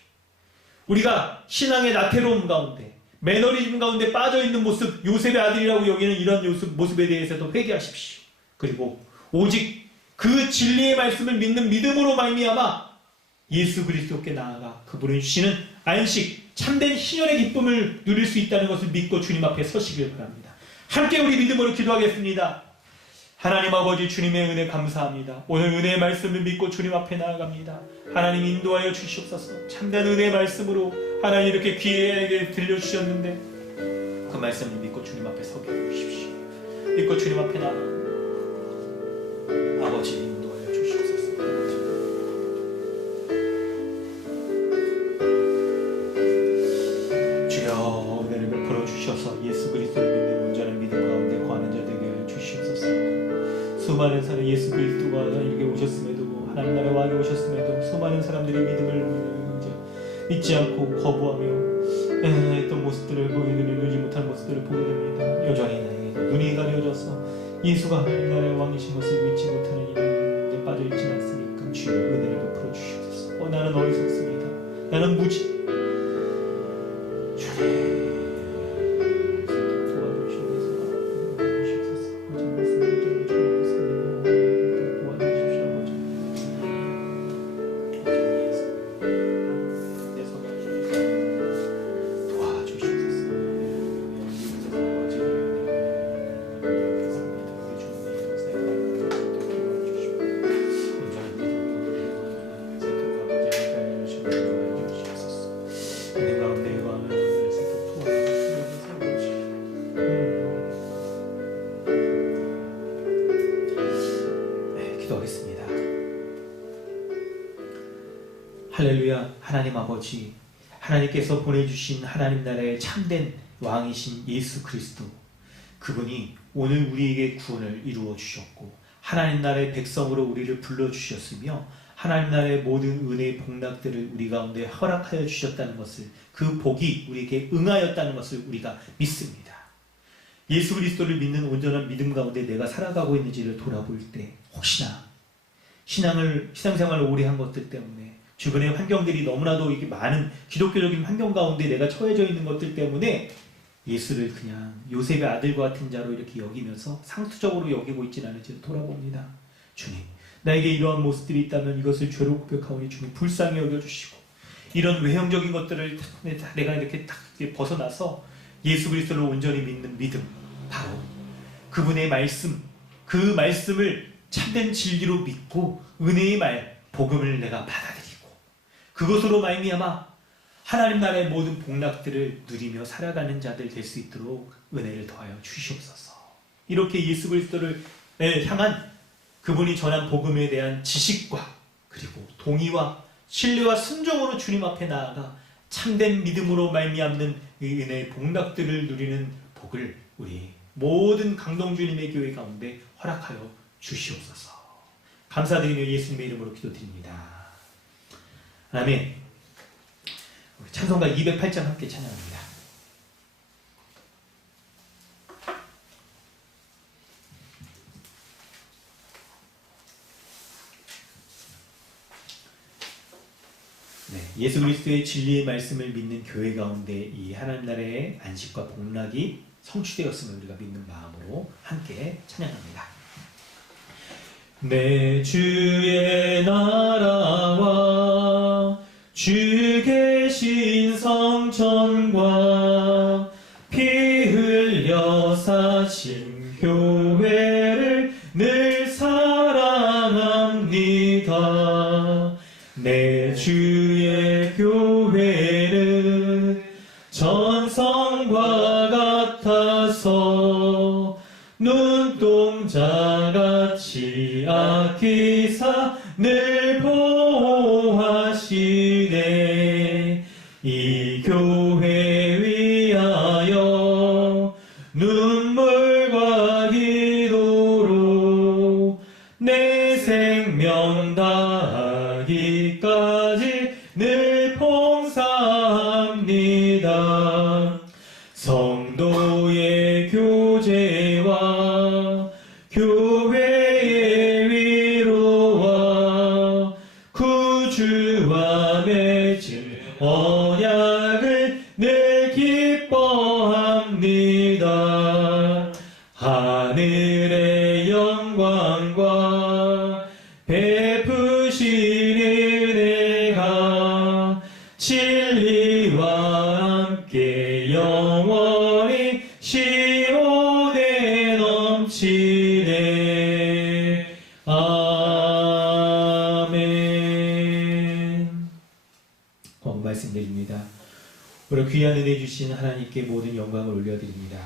우리가 신앙의 나태로움 가운데, 매너리즘 가운데 빠져있는 모습, 요셉의 아들이라고 여기는 이런 모습에 대해서도 회개하십시오. 그리고 오직 그 진리의 말씀을 믿는 믿음으로 말미암아 예수 그리스도께 나아가 그분이 주시는 안식, 참된 희년의 기쁨을 누릴 수 있다는 것을 믿고 주님 앞에 서시길 바랍니다. 함께 우리 믿음으로 기도하겠습니다. 하나님 아버지, 주님의 은혜 감사합니다. 오늘 은혜의 말씀을 믿고 주님 앞에 나아갑니다. 하나님 인도하여 주시옵소서. 참된 은혜의 말씀으로 하나님 이렇게 귀에게 들려주셨는데 그 말씀을 믿고 주님 앞에 서게 해주십시오. 믿고 주님 앞에 나아갑니다. 아버지 인도하여 주시옵소서. 주여, 은혜를 베풀어 주셔서 예수 그리스도를 믿는 온전한 믿음 가운데 거하는 자 되게 주시옵소서. 수많은 사람, 예수 그리스도가 이렇게 오셨음에도, 하나님 나라 왕이 오셨음에도 수많은 사람들이 믿음을 믿지 않고 거부하며 했던 모습들을 누리지 못한 모습들을 보게 됩니다. 여전히 나에게 눈이 가려져서 예수가 하나님 나라의 왕이신 것을 믿지 못하는 일에 빠져있지 않습니까? 주여, 은혜를 베풀어 주시옵소서. 나는 어리석습니다. 나는 무지. 주님 할렐루야. 하나님 아버지, 하나님께서 보내주신 하나님 나라의 참된 왕이신 예수 그리스도, 그분이 오늘 우리에게 구원을 이루어 주셨고 하나님 나라의 백성으로 우리를 불러주셨으며 하나님 나라의 모든 은혜의 복락들을 우리 가운데 허락하여 주셨다는 것을, 그 복이 우리에게 응하였다는 것을 우리가 믿습니다. 예수 그리스도를 믿는 온전한 믿음 가운데 내가 살아가고 있는지를 돌아볼 때 혹시나 신앙생활을 오래 한 것들 때문에, 주변의 환경들이 너무나도 이게 많은 기독교적인 환경 가운데 내가 처해져 있는 것들 때문에 예수를 그냥 요셉의 아들과 같은 자로 이렇게 여기면서 상투적으로 여기고 있지는 않은지를 돌아봅니다. 주님, 나에게 이러한 모습들이 있다면 이것을 죄로 고백하오니 주님 불쌍히 여겨주시고, 이런 외형적인 것들을 내가 이렇게 딱 벗어나서 예수 그리스도를 온전히 믿는 믿음, 바로 그분의 말씀, 그 말씀을 참된 진리로 믿고 은혜의 말, 복음을 내가 받아들이고 그것으로 말미암아 하나님 나라의 모든 복락들을 누리며 살아가는 자들 될 수 있도록 은혜를 더하여 주시옵소서. 이렇게 예수 그리스도를 향한 그분이 전한 복음에 대한 지식과 그리고 동의와 신뢰와 순종으로 주님 앞에 나아가 참된 믿음으로 말미암는 이 은혜의 복락들을 누리는 복을 우리 모든 강동주님의 교회 가운데 허락하여 주시옵소서. 감사드리며 예수님의 이름으로 기도드립니다. 아멘. 찬송가 208장 함께 찬양합니다. 네, 예수 그리스도의 진리의 말씀을 믿는 교회 가운데 이 하나님 나라의 안식과 복락이 성취되었음을 우리가 믿는 마음으로 함께 찬양합니다. 내 주의 나라와 주 계신 성 영광 피 흘려 사신 교회를 늘 사랑합니다. 내 주의 교회는 전성과 같아서 눈동자같이 아끼사 늘 보호하시네. 이 교회 위하여 눈물과 기도로 내 생명 다하기까지 늘 봉사합니다. 성도의 교제와 교회의 위로와 구주와 맺은 언약을 늘 기뻐합니다. 하늘의 영광과 베푸신 은혜가 진리와 함께 영원히 시온에 넘치네. 아멘. 말씀드립니다. 오늘 귀한 은혜 주신 하나님께 모든 영광을 올려드립니다.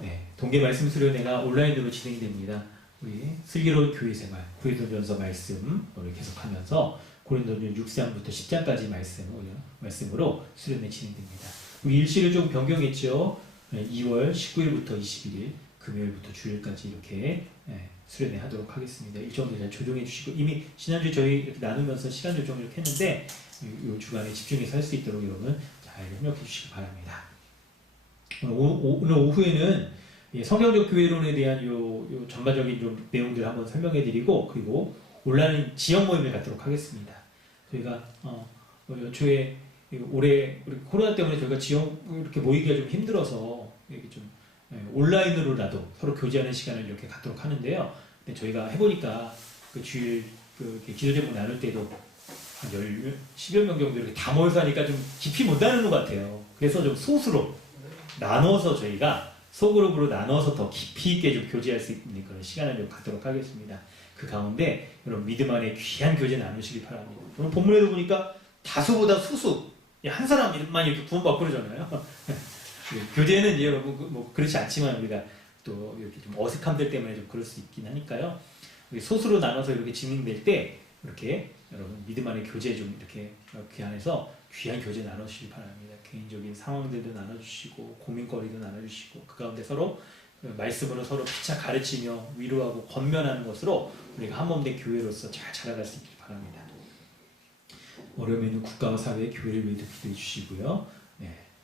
네, 동계 말씀 수련회가 온라인으로 진행됩니다. 우리 슬기로운 교회 생활, 고린도전서 말씀 오늘 계속하면서 고린도전 6장부터 10장까지 말씀으로 수련회 진행됩니다. 우리 일시를 좀 변경했죠. 2월 19일부터 21일 금요일부터 주일까지 이렇게 수련회 하도록 하겠습니다. 일정도 잘 조정해 주시고, 이미 지난주 저희 이렇게 나누면서 시간 조정을 이렇게 했는데 이 주간에 집중해서 할 수 있도록 여러분 잘 협력해 주시기 바랍니다. 오늘 오후에는 성경적 교회론에 대한 요 전반적인 좀 내용들을 한번 설명해 드리고, 그리고 온라인 지역 모임을 갖도록 하겠습니다. 저희가 초에 올해 우리 코로나 때문에 저희가 지역 이렇게 모이기가 좀 힘들어서 이렇게 좀 온라인으로라도 서로 교제하는 시간을 이렇게 갖도록 하는데요. 근데 저희가 해보니까 그 주일 기도 제목 나눌 때도 한 10여 명 정도 이렇게 다 모여서 하니까 좀 깊이 못 나누는 것 같아요. 그래서 좀 소수로 나눠서 저희가 소그룹으로 나눠서 더 깊이 있게 좀 교제할 수 있는 그런 시간을 좀 갖도록 하겠습니다. 그 가운데 여러분 믿음 안에 귀한 교제 나누시기 바랍니다. 오늘 본문에도 보니까 다수보다 수수, 한 사람만 이렇게 구원받고 그러잖아요. 교제는 여러분 뭐 그렇지 않지만 우리가 또 이렇게 좀 어색함들 때문에 좀 그럴 수 있긴 하니까요. 소수로 나눠서 이렇게 진행될 때 이렇게 여러분 믿음 안에 교제 좀 이렇게 그 안에서 귀한 교제 나누시기 바랍니다. 개인적인 상황들도 나눠주시고 고민거리도 나눠주시고 그 가운데 서로 말씀으로 서로 피차 가르치며 위로하고 권면하는 것으로 우리가 한몸된 교회로서 잘 자라갈 수 있길 바랍니다. 어려움에는 국가와 사회의 교회를 위해 기도해 주시고요.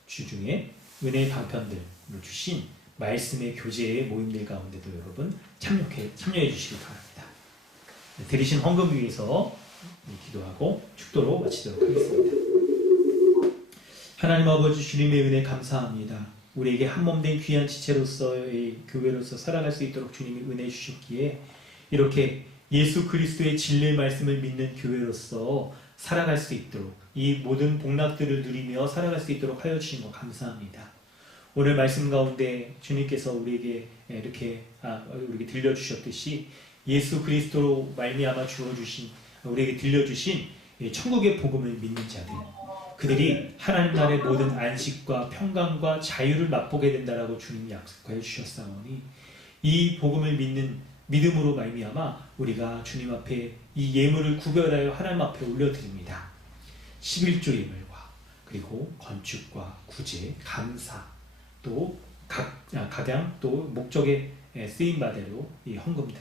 주중에 은혜의 방편들을 주신 말씀의 교제의 모임들 가운데도 여러분 참여해 주시기 바랍니다. 드리신 헌금 위해서 기도하고 축도로 마치도록 하겠습니다. 하나님 아버지 주님의 은혜 감사합니다. 우리에게 한몸된 귀한 지체로서의 교회로서 살아갈 수 있도록 주님이 은혜 주셨기에 이렇게 예수 그리스도의 진리의 말씀을 믿는 교회로서 살아갈 수 있도록 이 모든 복락들을 누리며 살아갈 수 있도록 하여 주신 것 감사합니다. 오늘 말씀 가운데 주님께서 우리에게 이렇게 우리에게 들려주셨듯이 예수 그리스도로 말미암아 주어주신 우리에게 들려주신 천국의 복음을 믿는 자들, 그들이 하나님 나라의 모든 안식과 평강과 자유를 맛보게 된다라고 주님이 약속하여 주셨사오니 이 복음을 믿는 믿음으로 말미암아 우리가 주님 앞에 이 예물을 구별하여 하나님 앞에 올려드립니다. 11조 예물과 그리고 건축과 구제, 감사, 또 각양 또 목적에 쓰임 바대로 이 헌금들,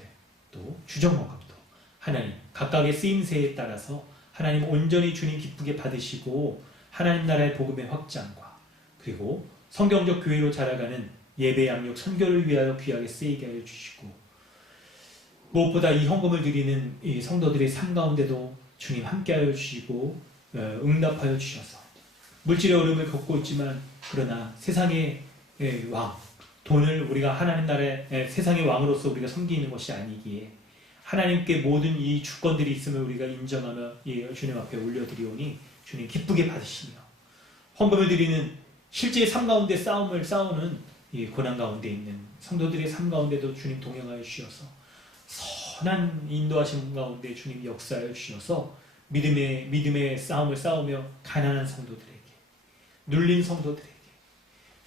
또 주정헌금도 하나님 각각의 쓰임새에 따라서 하나님 온전히 주님 기쁘게 받으시고 하나님 나라의 복음의 확장과 그리고 성경적 교회로 자라가는 예배 양육 선교를 위하여 귀하게 쓰이게 하여 주시고, 무엇보다 이 헌금을 드리는 이 성도들의 삶 가운데도 주님 함께하여 주시고 응답하여 주셔서 물질의 어려움을 겪고 있지만 그러나 세상의 왕, 돈을 우리가 하나님 나라의 세상의 왕으로서 우리가 섬기는 것이 아니기에 하나님께 모든 이 주권들이 있음을 우리가 인정하며 주님 앞에 올려드리오니 주님 기쁘게 받으시며 헌금을 드리는 실제 삶 가운데 싸움을 싸우는 이 고난 가운데 있는 성도들의 삶 가운데도 주님 동행하여 주셔서 선한 인도하심 가운데 주님 역사하여 주셔서 믿음의 싸움을 싸우며 가난한 성도들에게, 눌린 성도들에게,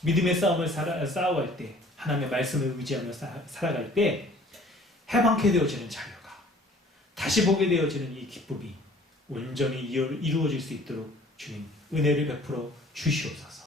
믿음의 싸움을 싸워갈 때, 하나님의 말씀을 의지하며 살아갈 때 해방케 되어지는 자유가, 다시 보게 되어지는 이 기쁨이 온전히 이루어질 수 있도록 주님 은혜를 베풀어 주시옵소서.